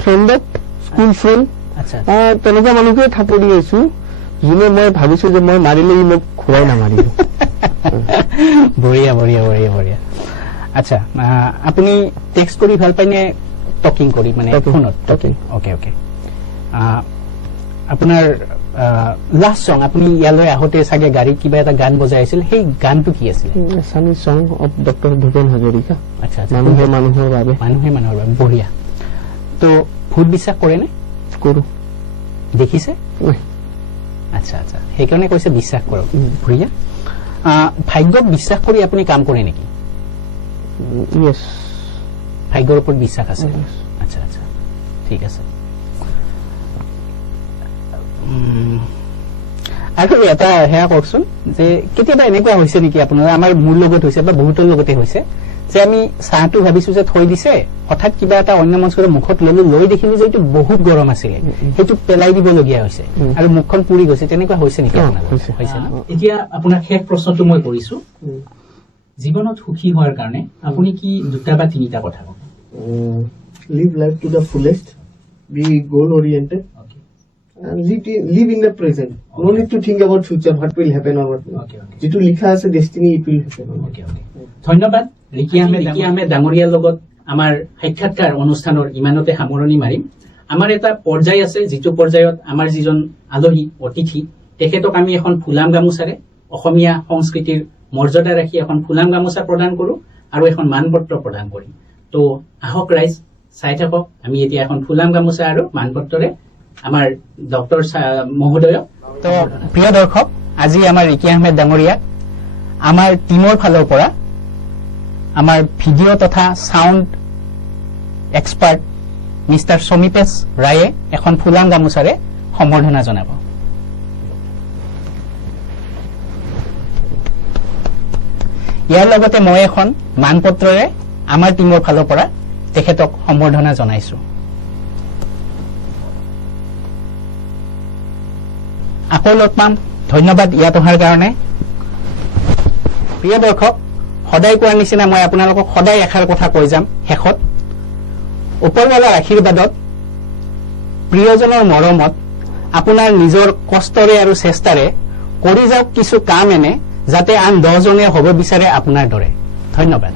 ফ্ৰেণ্ডক, স্কুল ফ্ৰেণ্ড। আচ্ছা, তেনেকুৱা মানুহকে থাপৰি আছো, যোনে মই ভাবিছো যে মই মাৰিলে ই মোক ঘূৰাই নামাৰিব। বঢ়িয়া বঢ়িয়া বঢ়িয়া বঢ়িয়া। আচ্ছা, আপুনি টেক্সট কৰি ভাল পায় নে টকিং কৰি, মানে ফোনত? টকিং। Okay okay. আপোনাৰ লাষ্ট চং, আপুনি ইয়ালৈ আহোঁতে চাগে গাড়ীত কিবা এটা গান বজাই আছিল, সেই গানটো কি আছিল? আছামিজ চং অফ ডক্টৰ ভূপেন হাজৰিকা। আচ্ছা আচ্ছা, মানুহে মানুহৰ বাবে। মানুহে মানুহৰ বাবে, বঢ়িয়া। তো ভূত বিশ্বাস কৰে নে? কৰো। দেখিছে? আচ্ছা আচ্ছা, সেইকাৰণে কৈছে বিশ্বাস কৰক। বঢ়িয়া। ভাগ্যক বিশ্বাস কৰি আপুনি কাম কৰে নেকি? ইয়েছ। ভাগ্যৰ ওপৰত বিশ্বাস আছে? আচ্ছা আচ্ছা, ঠিক আছে। আৰু এটা সেয়া কওকচোন, যে কেতিয়াবা এনেকুৱা হৈছে নেকি আপোনাৰ, আমাৰ মোৰ লগত হৈছে বা বহুতৰ লগতে হৈছে, যে আমি চাহটো ভাবিছো যে থৈ দিছে, হঠাৎ কিবা এটা অন্য মঞ্চৰ মুখত ললো, লৈ দেখিলো যে এইটো বহুত গৰম আছিলে, সেইটো পেলাই দিবলগীয়া হৈছে আৰু মুখখন পুৰি গৈছে, তেনেকুৱা হৈছে নেকি আপোনাৰ? হৈছে ন? এতিয়া আপোনাৰ শেষ প্ৰশ্নটো মই কৰিছো, জীৱনত সুখী হোৱাৰ কাৰণে আপুনি কি দুটা বা তিনিটা কথা কব? Live life to the fullest, be goal oriented, and live in the present. No need to think about future, what will happen or what not. যেটো লিখা আছে ডেষ্টিনি, it will happen. ধন্যবাদ ৰিকি আহমেদ ডাঙৰীয়াৰ লগত আমাৰ সাক্ষাৎকাৰ অনুষ্ঠানৰ ইমানতে সামৰণি মাৰিম। আমাৰ এটা পৰ্যায় আছে, যিটো পৰ্যায়ত আমাৰ যিজন আলহী অতিথি, তেখেতক আমি এখন ফুলাম গামোচাৰে অসমীয়া সংস্কৃতিৰ মৰ্যাদা ৰাখি এখন ফুলাম গামোচা প্ৰদান কৰো আৰু এখন মানপত্ৰ প্ৰদান কৰিম। তো আহক ৰাইজ, চাই থাকক, আমি এতিয়া এখন ফুলাম গামোচা আৰু মানপত্ৰৰে আমাৰ ডক্টৰ মহোদয়ক। তো প্ৰিয় দৰ্শক, আজি আমাৰ ৰিকি আহমেদ ডাঙৰীয়াক আমাৰ টিমৰ ফালৰ পৰা আমাৰ ভিডিঅ' তথা চাউণ্ড এক্সপাৰ্ট মিষ্টাৰ সমীপেশ ৰায়ে এখন ফুলাম গামোচাৰে সম্বৰ্ধনা জনাব। ইয়াৰ লগতে মই এখন মানপত্ৰৰে আমাৰ টিমৰ ফালৰ পৰা তেখেতক সম্বৰ্ধনা জনাইছো। আকৌ লগ পাম, ধন্যবাদ ইয়াত অহাৰ কাৰণে। প্ৰিয় দৰ্শক, সদায় কোৱাৰ নিচিনা মই আপোনালোকক সদায় এষাৰ কথা কৈ যাম শেষত, ওপৰৱালাৰ আশীৰ্বাদত, প্ৰিয়জনৰ মৰমত, আপোনাৰ নিজৰ কষ্টৰে আৰু চেষ্টাৰে কৰি যাওক কিছু কাম এনে, যাতে আন 10জনে হ'ব বিচাৰে আপোনাৰ দৰে। ধন্যবাদ।